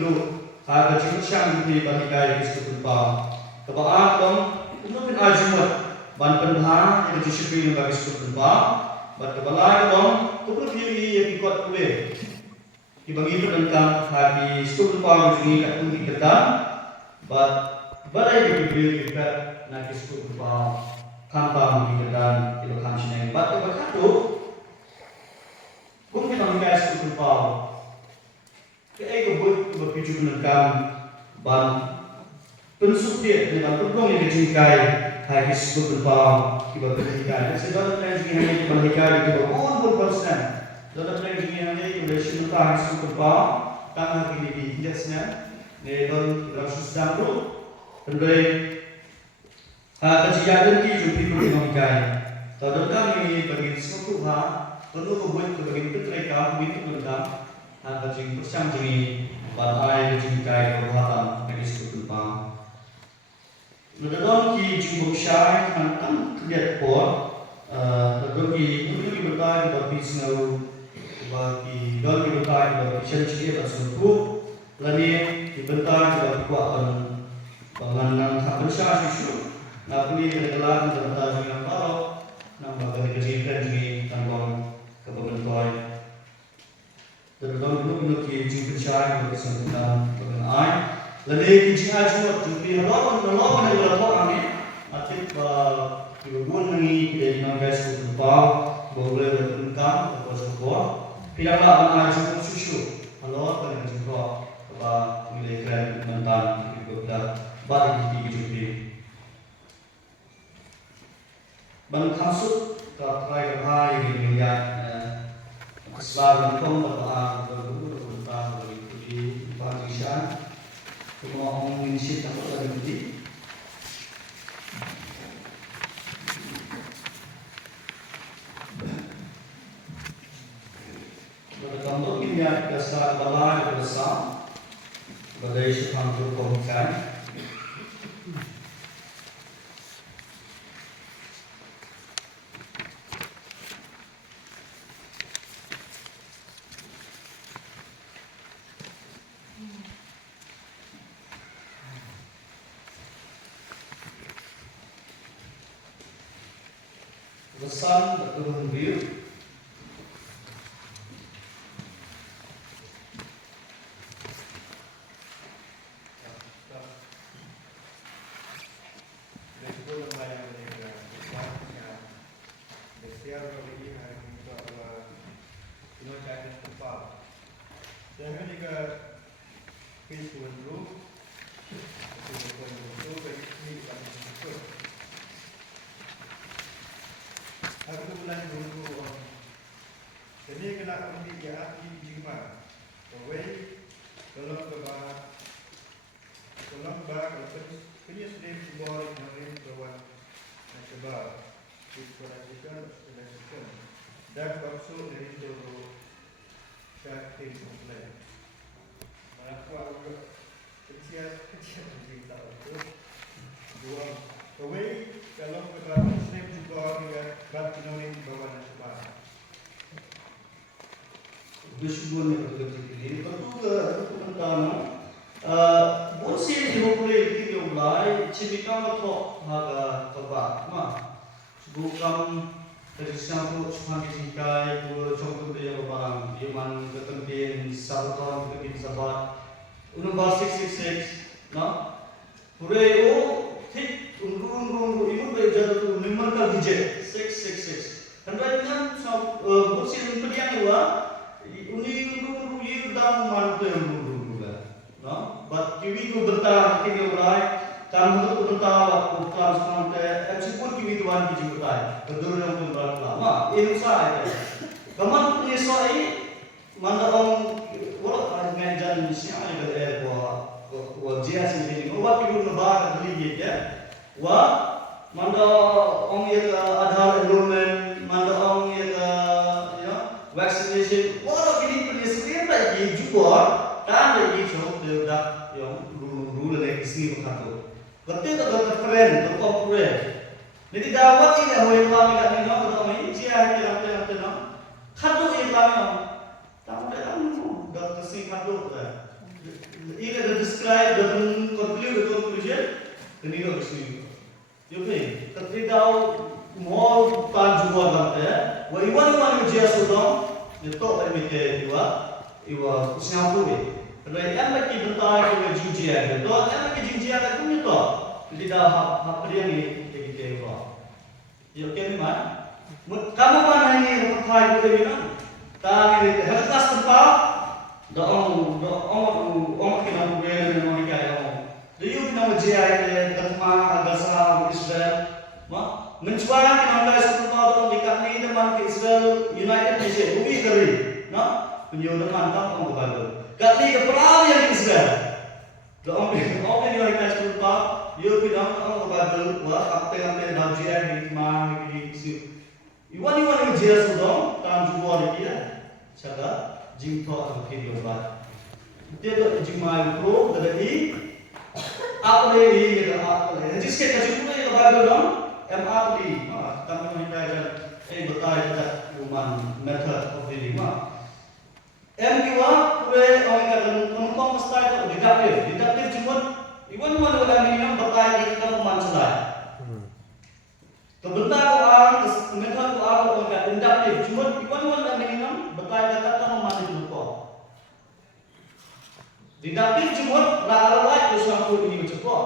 harga cincang di bagi kaya seperti apa kebaan dong mungkin ajumat ban penha yang disiplin bagi seperti apa bat kebalai dong kumpul diri yang ikut boleh dibagi itu tentang hari seperti apa ini kat mungkin ketam bat balai diberi kita nak seperti apa kampang di dalam itu kancing yang batu berkatu, mungkin orang kaya seperti pau, keego buat berpicu menegam ban pensukti dengan penuh yang dijingkai hari seperti pau kita berhikayat. Segala tragedi yang ini berhikayat kita berpersen. Segala tragedi yang ini kita simpan seperti pau, tangan ini di hiasnya, dalam susah tu, dan kajian ini juga diperlukan. Kalau kami bagi suatu hal, perlu membuat bagi mereka begitu mendalam. Kajian bersama ini pada jingkai perbuatan bagi suatu hal. Dalam jumlah syai tentang kerja por, dalam ini berkait bagi snow, bagi dalam berkait bagi sensitif dan suatu, lainnya dibentar bagi kuatan pengenalan hak bersama susu. Napoli adalah negara yang baru, nama bagi kejikan di tanggung kebentuan. Terdapat bentuk jingkat syai bagi sebutan pengenai. Lalu jingkat cuma jumpi lawan negara orang ini. Atik ibuan ini dari negara sebutan boleh bertentang atau sebuah. Pilihlah anak jumpa susu. Kalau pada jumpa apa milik tentang ibadah bagi jumpi. Ban kasut kapai kapai ini melihat keselamatan berdoa berdoa di panggilan semua orang mengisi tanpa ada bukti. Pada contoh ini ya besar balai besar, badai syukur berkomunikasi. The sun turun view. Aku bulan dulu, jadi kena ambil ya di jima, away, kalau kebah, kalau punya sedih boy kemarin bawa nasibah, dikurangkan, dan bakso dari dulu, cakap komplain. Aku kecil cerita itu, dua, away, kalau kebah sedih juga dia Batinorin bawa nasibah. Bersyukur ni betul-betul ini. Tentu tentang boleh dihubungi dengan mulai cipika matok harga kebak. Bukan dari siapa cuma dikai buat contoh dia barang. Iman ketentuan sahabat ketentuan sahabat. Unumbar 666, Pureo tik unrung imun berjaya tu nimar kal dijek 666. Dan banyak boleh pilihan dua. Uni unrung ye dam mantu unrung juga. But kiwi ko bentar kini urai. Kamu tu bentar waktu transplant eksipur kiwi tuan kiji betai. Betul yang tu berlama. Ini saya. Kamu punya soal mana orang walau ngajar Indonesia ada wajah sendiri. Wah kiwi lebar beli ya. Wah mana orang yang ada enrollment, mana orang yang vaccination. Walau kini punya sendiri lagi juga. Dan lagi jauh dah yang dulu lagi sini berkata. Ketika kita keren, berkomputer. Jadi dapat ini awal kami kat ni, betul ni. Jia kita nak. Kado ini kami. Tahu tak kamu? Dah kesini kado. Ini dah describe dan conclusion. Ini dah kesini. Jadi ketika mau panjang banget. Wah iwan jia sudah. Itu tak mikir iwa siapa ni? Kalau yang lagi bentar kita jinjia, tu yang lagi jinjia tu ni tu. Jadi dah apa dia ni kita iwa. Ya kami mana? Kamu mana ni bentar kita ni? Kami ni health class tempat. Dah kita buat ni mereka yang. Dia kita jia ni ketema agasa Israel. Mencuba kita ambil sesuatu dekat ni teman Israel United Nation. Bukti kali, penyudah mantap orang berbagai. Kali keperang yang Israel. Orang yang kita serupa, dia bilang orang berbagai. Wah, apa dah jia ni mana ni siu. Iwan yang jia sudah, tam jumpa lagi ya. Cara jingko atau kiri obat. Dia tu jingmai pro, jadi apa ni apa ni. Jisnya kasih pun yang berbagai dong. MRD, kami mengingatkan betul kita human method of dealing. M juga, boleh orang kata menumpang mesti deductive cuma, iwan orang ini betul kita human selai. Kebentar orang, method orang kata inductive cuma, iwan orang ini betul kita human itu betul. Deductive cuma, rakyat usaha ini cepat.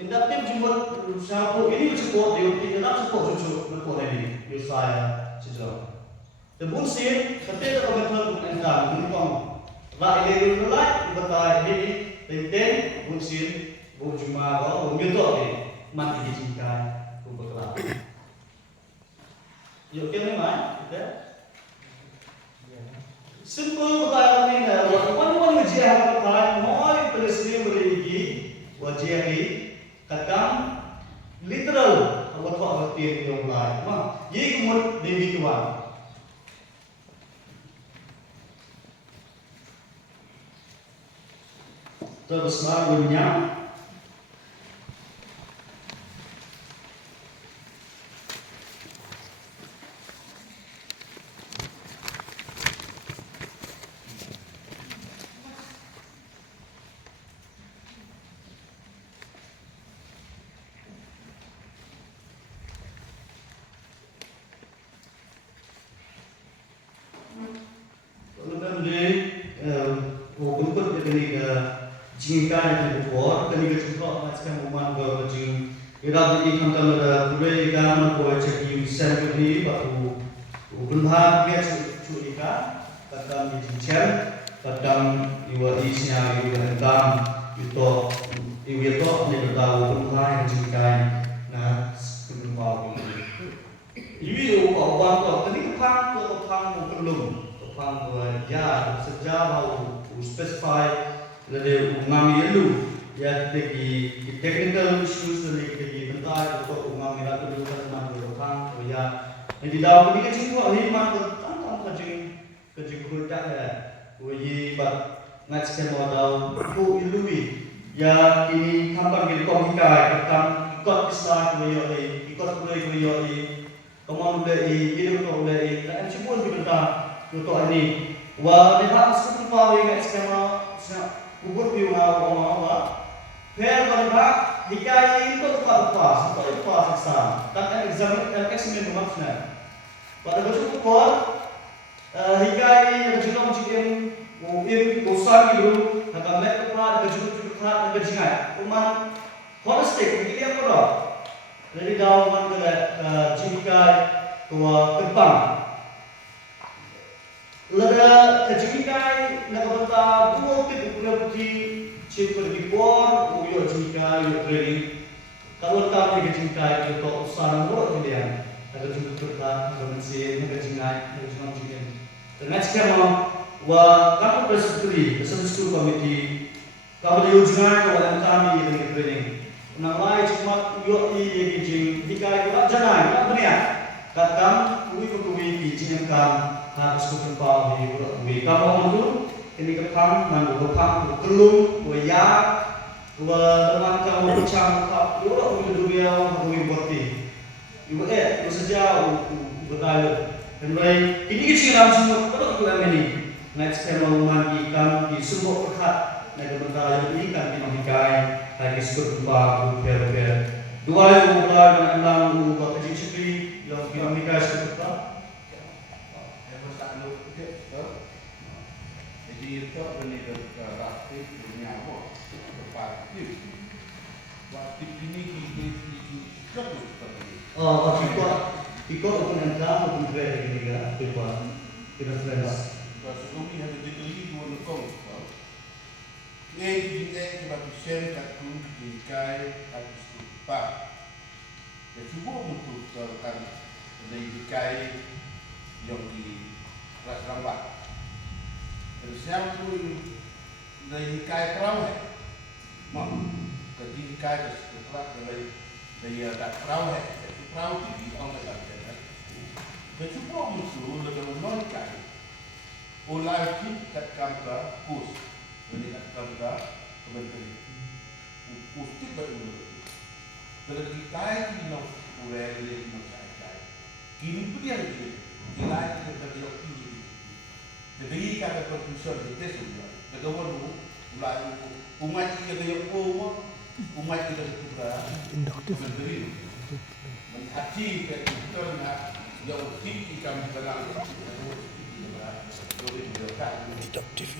Inductive cuma usaha ini cepat, dia tidak cepat cukup ini. Saya sejauh. Tebun sih, ketika komentar entah, menumpang rakyat itu mulai bertai ini, tenten bun sih, bun cuma kau bun itu mati dicintai, bun berkelap. Yuk kita mana? Kita simple bertai ini, orang ujian bertai, mau presiden berigi, ujian ini, kadang literal, awak tu awak tiada yang lain. Ye kemudian dewi tuan. terus bangunnya. Jika itu buat, ketika juga macam umat berjing, kita ini kan kalau ada budaya kita buat jadi sendiri, baru berbahagia curika, kadang dijincel, kadang iwa isnya iwa hentam, itu tahu berbahagia jingkai, nah berbahagia. Jadi orang tu, ketika pang belum ya sejarah specify. Jadi umami itu ya tegi technical issues tegi bentar untuk umami itu dulu kan orang ya. Jadi dalam ini kecil tu ini mah tentang kecil kuda ya. Uji bat ngackan modal ku ilui ya kini kampang di komika tentang ikut Islam kuyo ikut kuyo kemana ini boleh dan cuma di bentar untuk ini. Wah dekat seperti apa yang ngackan kubur di rumah fair berbak hikayat itu apa saksa dan examen maksudnya pada baju kubur hikayat juga macam bosan gitu agak mereka pernah baju jingai umat holistik ini apa dah dari dalam jingai tua kepang lada kejikai nak berta dua punya bukti cipta di bor uyo jikai uyo training kalau tak ni kejikai itu usaha mulut dia ada juga berta kemesin kejikai dengan skema wa kamu bersetuju bersama komiti kamu diujikan oleh kami dengan training namai cuma uyo ini kejing jikai itu jangan tak benar kadang uyo dijinkan harus berjumpa di kampung itu ini kepang, nanti kepang, kelung, ya, teman kamu pecah, dua dunia berarti, ibu sejauh bertanya, dan mulai ini kecilan semua kalau kita ini, next time memandikan di semua perhat, naik bertanya ini kan dinamikai, lagi berjumpa, fair, dua yang bertanya tentang buat kecil yang dinamikai seperti itu pendidikan praktik punya apa? Praktik. Praktik ini kita oh, ikut penentang untuk ini kan, kita friends. Kalau kami ada dibeli dua lekong, kita baptisan takun dikai habis lupa. Ya cuba untuk kan dikai yang di kelas lambat. Terus yang tu dari kai perahu, mak ketika kai setelah dari tak perahu, itu perahu tinggi orang tak ada. Kecuali musuh lebih non kai, oleh kita kamera pus, ini kamera kementerian, pus tidak boleh. Kalau kita ini non boleh lebih non kai, kini pun dia lebih, kita kita tinggi. Jadi kata konstitusi itu sudah. Kedua mulai umat kita yang umat kita juga menteri menghati kita nak jauh tinggi kami tenang. Induktif.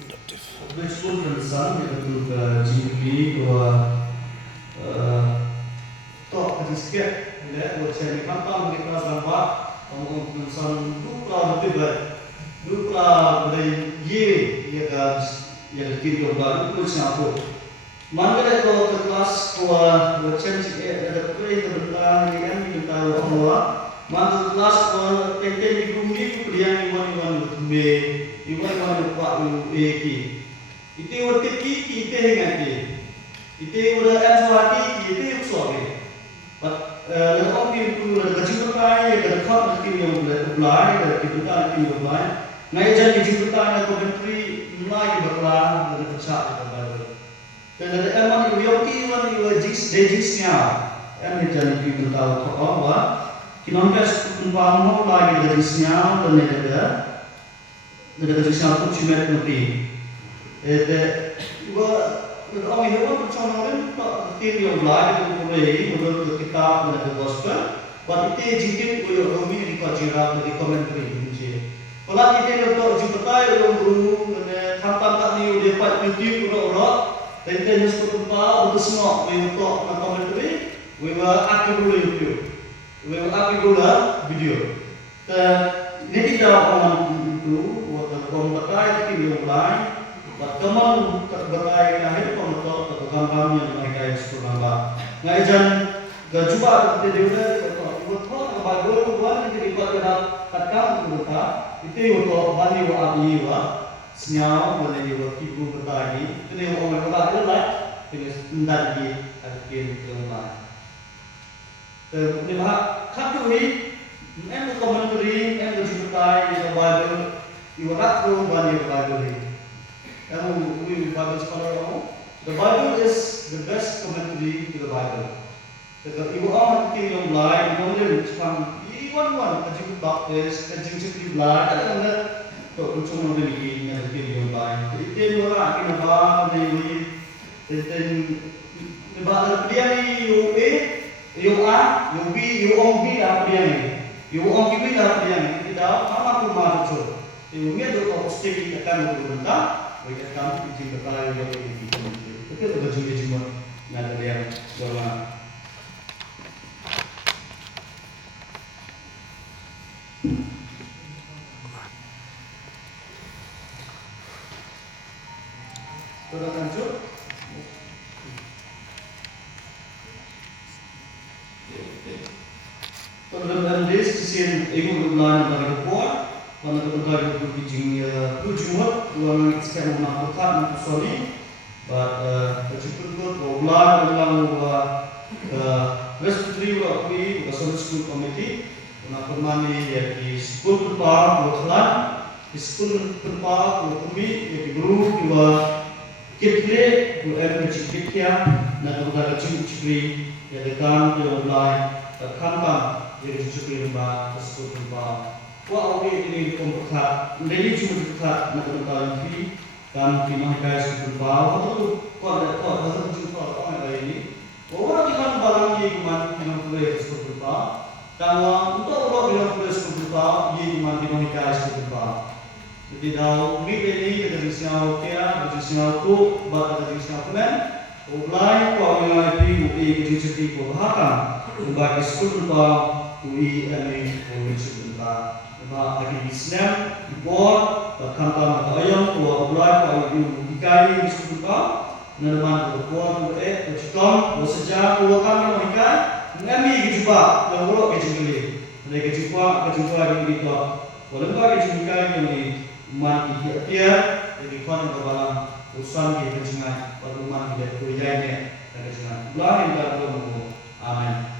Betul bersama untuk jingli bahwa tok sedikit ya buat saya kampang di kelas lambat untuk pesan buka betul Lupa dari ye kan kita baru pun siapa. Mana kalau kelas kuah macam si ada kuih tentang yang kita tahu mana kelas kuah tentang di bumi kuliah iman be iman pak eki. Itu waktu kita hengat itu udah aswati itu suami. Lepas itu ada kejutan ada kau nanti yang belai ada kejutan nanti yang belai. Nah, jadi kejutan ada komentari mulai berpelan ada pecah baru. Dan ada emang yoki wan iwa jis dejisnya. Em jadi kita tahu bahwa kinomkas kumpang lagi dejisnya dan ada dejisnya pun cuma nanti. Iwa orang hewan percakapan tak tim yang lagi mulai menurut kitab dan gospel. Buat itu jikit iwa romi di kajiran di komentari. Kalau kita untuk jumpai orang guru dan tanpa tak ni udah dapat YouTube orang-orang. Dan seperti apa untuk semua, we will na commentary, we will upload dulu YouTube, we will upload dulu video. Dan ini tidak orang itu, waktu kamu berkait di video lain, waktu kamu berkait akhir kamu tahu gambar yang mereka yang seperti apa. Ngajar gajuba kita juga, waktu bagus buat jadi buat kita katakan kita itu untuk bani wa abi wa. Senyum boleh juga ibu bertani. Itu yang orang bertani lah. Ini tidak di akhir yang lain. Ini bahak katu ini. Em komentari, em bercerita di Bible. Iwarat tu bani Bible ini. Em Bible scholar kamu. The Bible is the best commentary to the Bible. Jika ibu orang mungkin yang lain, mungkin macam iwan kaji baptis, kaji cerita lain. Untuk cuma beli yang kiri yang lain. Itu orang kita bawa dari bawa dia ni U A, U A, U B, U O B dah dia ni. U O B dah dia ni. Kita apa pun masuk. Ini dia tu stay akan berbentak. Mereka akan bikin berkali yang ini. Itu tu baju cuma nak dia jualan. Sudah lanjut. Tentang this sisi ibu bulan dari kuat, mana tentang itu bijingnya tujuan, tuan expect nak berkat nak sorry, but terjepit tu bulan respiratory waktu bersama school committee, nak permani di school berpar berkelan, di school berpar berkumi di guru dua Kitre, bukan mencipit ya, nak berada cipri, ya dekan dia online, kantam, jadi cipri lembah, tersebut lembah. Wah, oke ini kompekat, ini cuma dekat, nak berada di dan di mana guys lembah. Kalau ada jumpa orang lain ini, orang di mana barang ini cuma yang boleh tersebut lembah. Dan untuk orang yang boleh tersebut lembah, ini cuma di mana guys lembah. Jadi dah week ini kita siapa kaya, kita siapa tu, baca kita siapa men, online kau yang IP UI kita cerita kau bahkan, bagi sekolah kita UI ini UI cerita, bagi Islam, board, kantor kita ayam, kau online kau UI ikai sekolah kita, nama kau cerita, sejak kau kami mereka, kami kita yang boleh kita beli, mereka kita yang kita, boleh bagi kita yang ini. Man dia jadi kon kebalang urusan di kencingan perumahan dia kuliahnya dan kencingan lain dalam umum. Amin.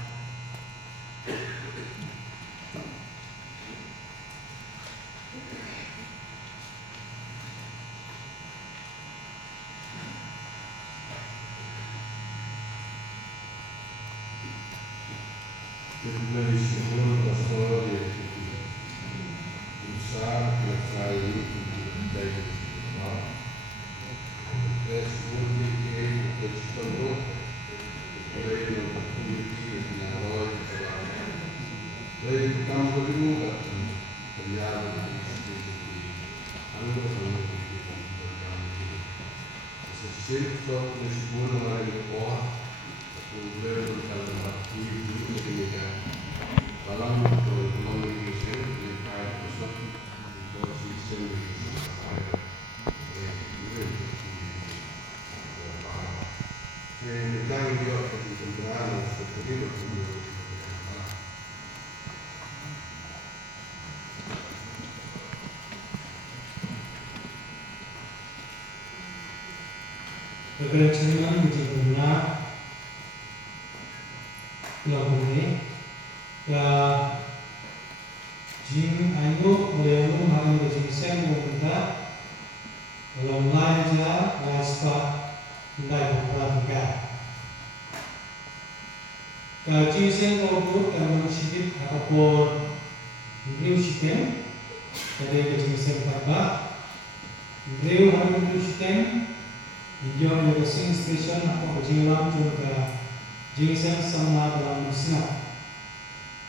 Kegerangan menjadinya lagunya ya jing ayu melemu hari jing sen kita dalam lain saja last part Ka Jingsen Kobu Kamang Shibit Akapor Griu Shitem Kade Jingsen Papa Griu Harum Griu Shitem Injo Yogasing Station Ako Jinglam Jungka Jingsen Sama Dalam Musna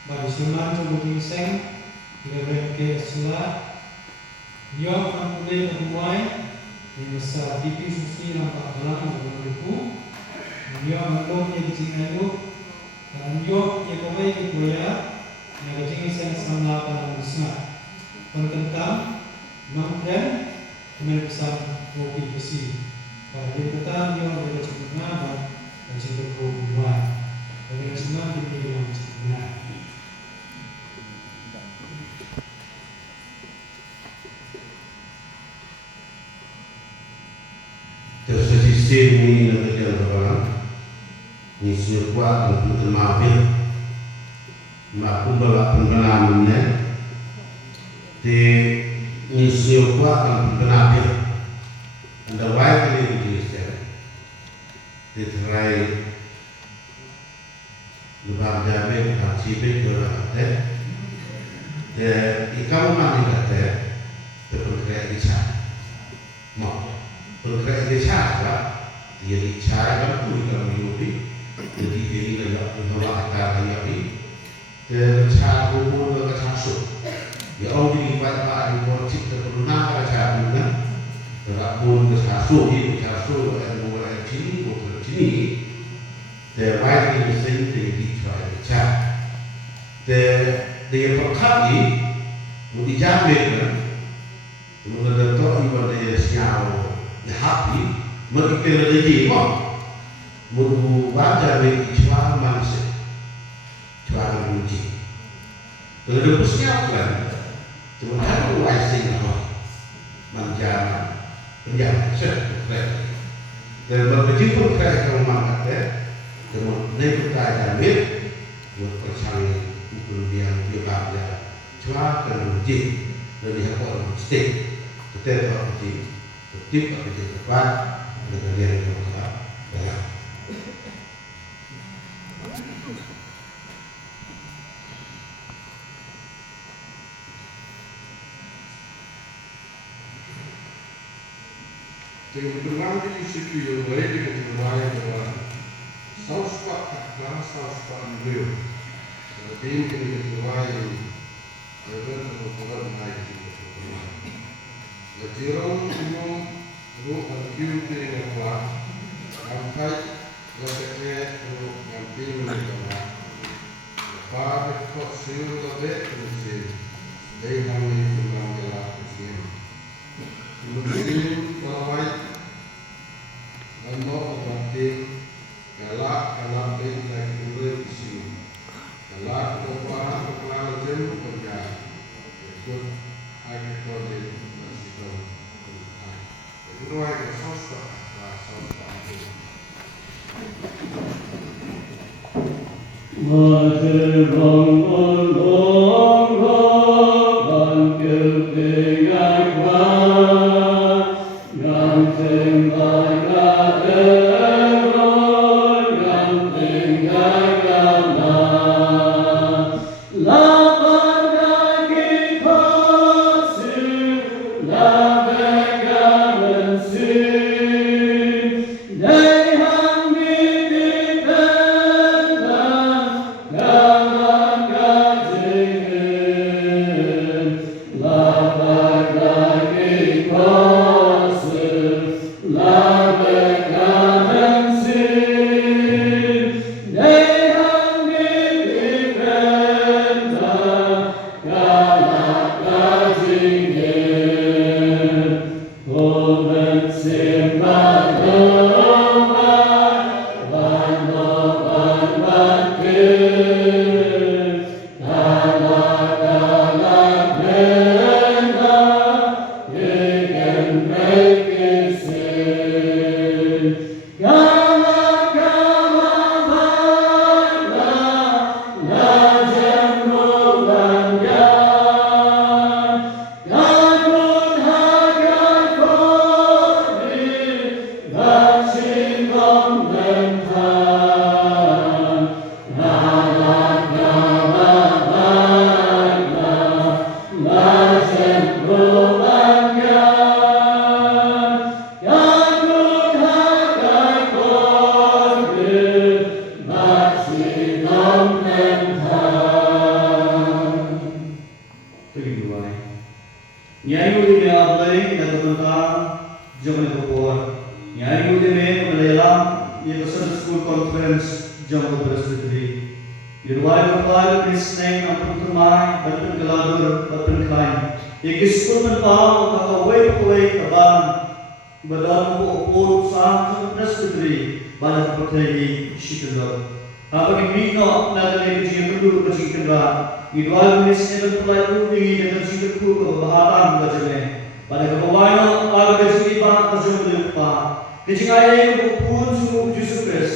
Bagi Sunan Coba Jingsen Reverend K. Sula Yo Kampule Kemuai Ini besar TV Susi Nampak Dalam Dalam Buku Yo Melom Yang Jingsen dan yo ye kawai ke kuya na Jingsen Sama Dalam Musna Pententam Mangkren Kemenpesan Kopi Besi pada dia kata yo ada cuma dan cinta kubuan dan semua dipilih yang benar. Tersisih ini nanti dia berapa? Ni siapa dan kita maafin, maafun balap pengenamnya. Di ni siapa dan pengenamnya. Anda wajib ini dijadikan. Diterai lebar jamin hasil berada. Dan ikaw mandi kata terpercaya dicari. Mau percaya dicari, dia dicari kan pun kalau yubi. Jadi ini adalah bahwa kata yang tercari umur tercasut. Ya Allah dilipat pada porcik terpenuh tercari kan. Terapun tercasut ini tercasut dan mulai cini bukan cini. Terbaik ini sendiri dicari dicari. Dia perkali mau dijamin kan. Kemudian tu ibadah siapa happy mereka lagi kok. Mulu baca bagi cuaca manusia, cuaca uji. Kalau bersiap kan, cuma ada wajib lah, manjana, penjara, seperti. Dan berkecil pun saya kalau makan cuma naik kaya ambil, buat persangin, kemudian dia baca cuaca uji, dan dia orang stick, tetap uji, tetap uji tepat, dengan yang tepat, ya. Dengan berbagai isu yang mulai dengan berbagai berbagai sauspak taklah sauspak beliau. Seperti ini dengan berbagai berbagai naik juga berbagai. Lejirong umum guru berkiu dengan kuat, angkai berkait guru nanti menjadi pada kos siul tadi terusir. Dari kami tentang jalan terusir. Kemudian kalau Lama berarti galak bintang kulit isi. Galak keparan kepala jem kerja. Ikut agak kode masih tahu. Itu doa yang sosok itu. Majelang Tuloy buhay. Nyayo di may ablay na kumanta jom na kupor. Nyayo di may panayalam yung sa school conference jom na presbytery. Yurway kapal Krisneng ang pagtumay batang galadur batang kain. Ikispo man pa kakaway kaban. Ibadal mo upod sa presbytery bala kapatay shitulog. Habang imino na dalay kajing kedua kajing kendra. Idwal misnya pulai kuri dan kajing kedua kebahatan kajene. Pada kebawahan ala kajing iba kajing lupa. Kajing ayah yang upod sungguh Yesus Kristus.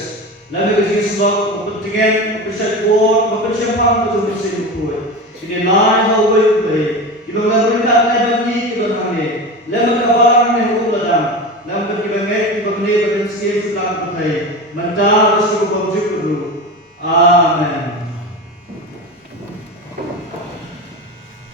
Lalu kajing sebab kepentingan persyaratan mempersiapkan kajing bersih upod. Ini lain hal baik. Ibu lalu kita bagi kita kami. Lalu kabaran yang hukum ladang. Lalu berkibangan ibu benda dan sekian setelah kepentingan. Mental bersyukur bersyukur. Amen.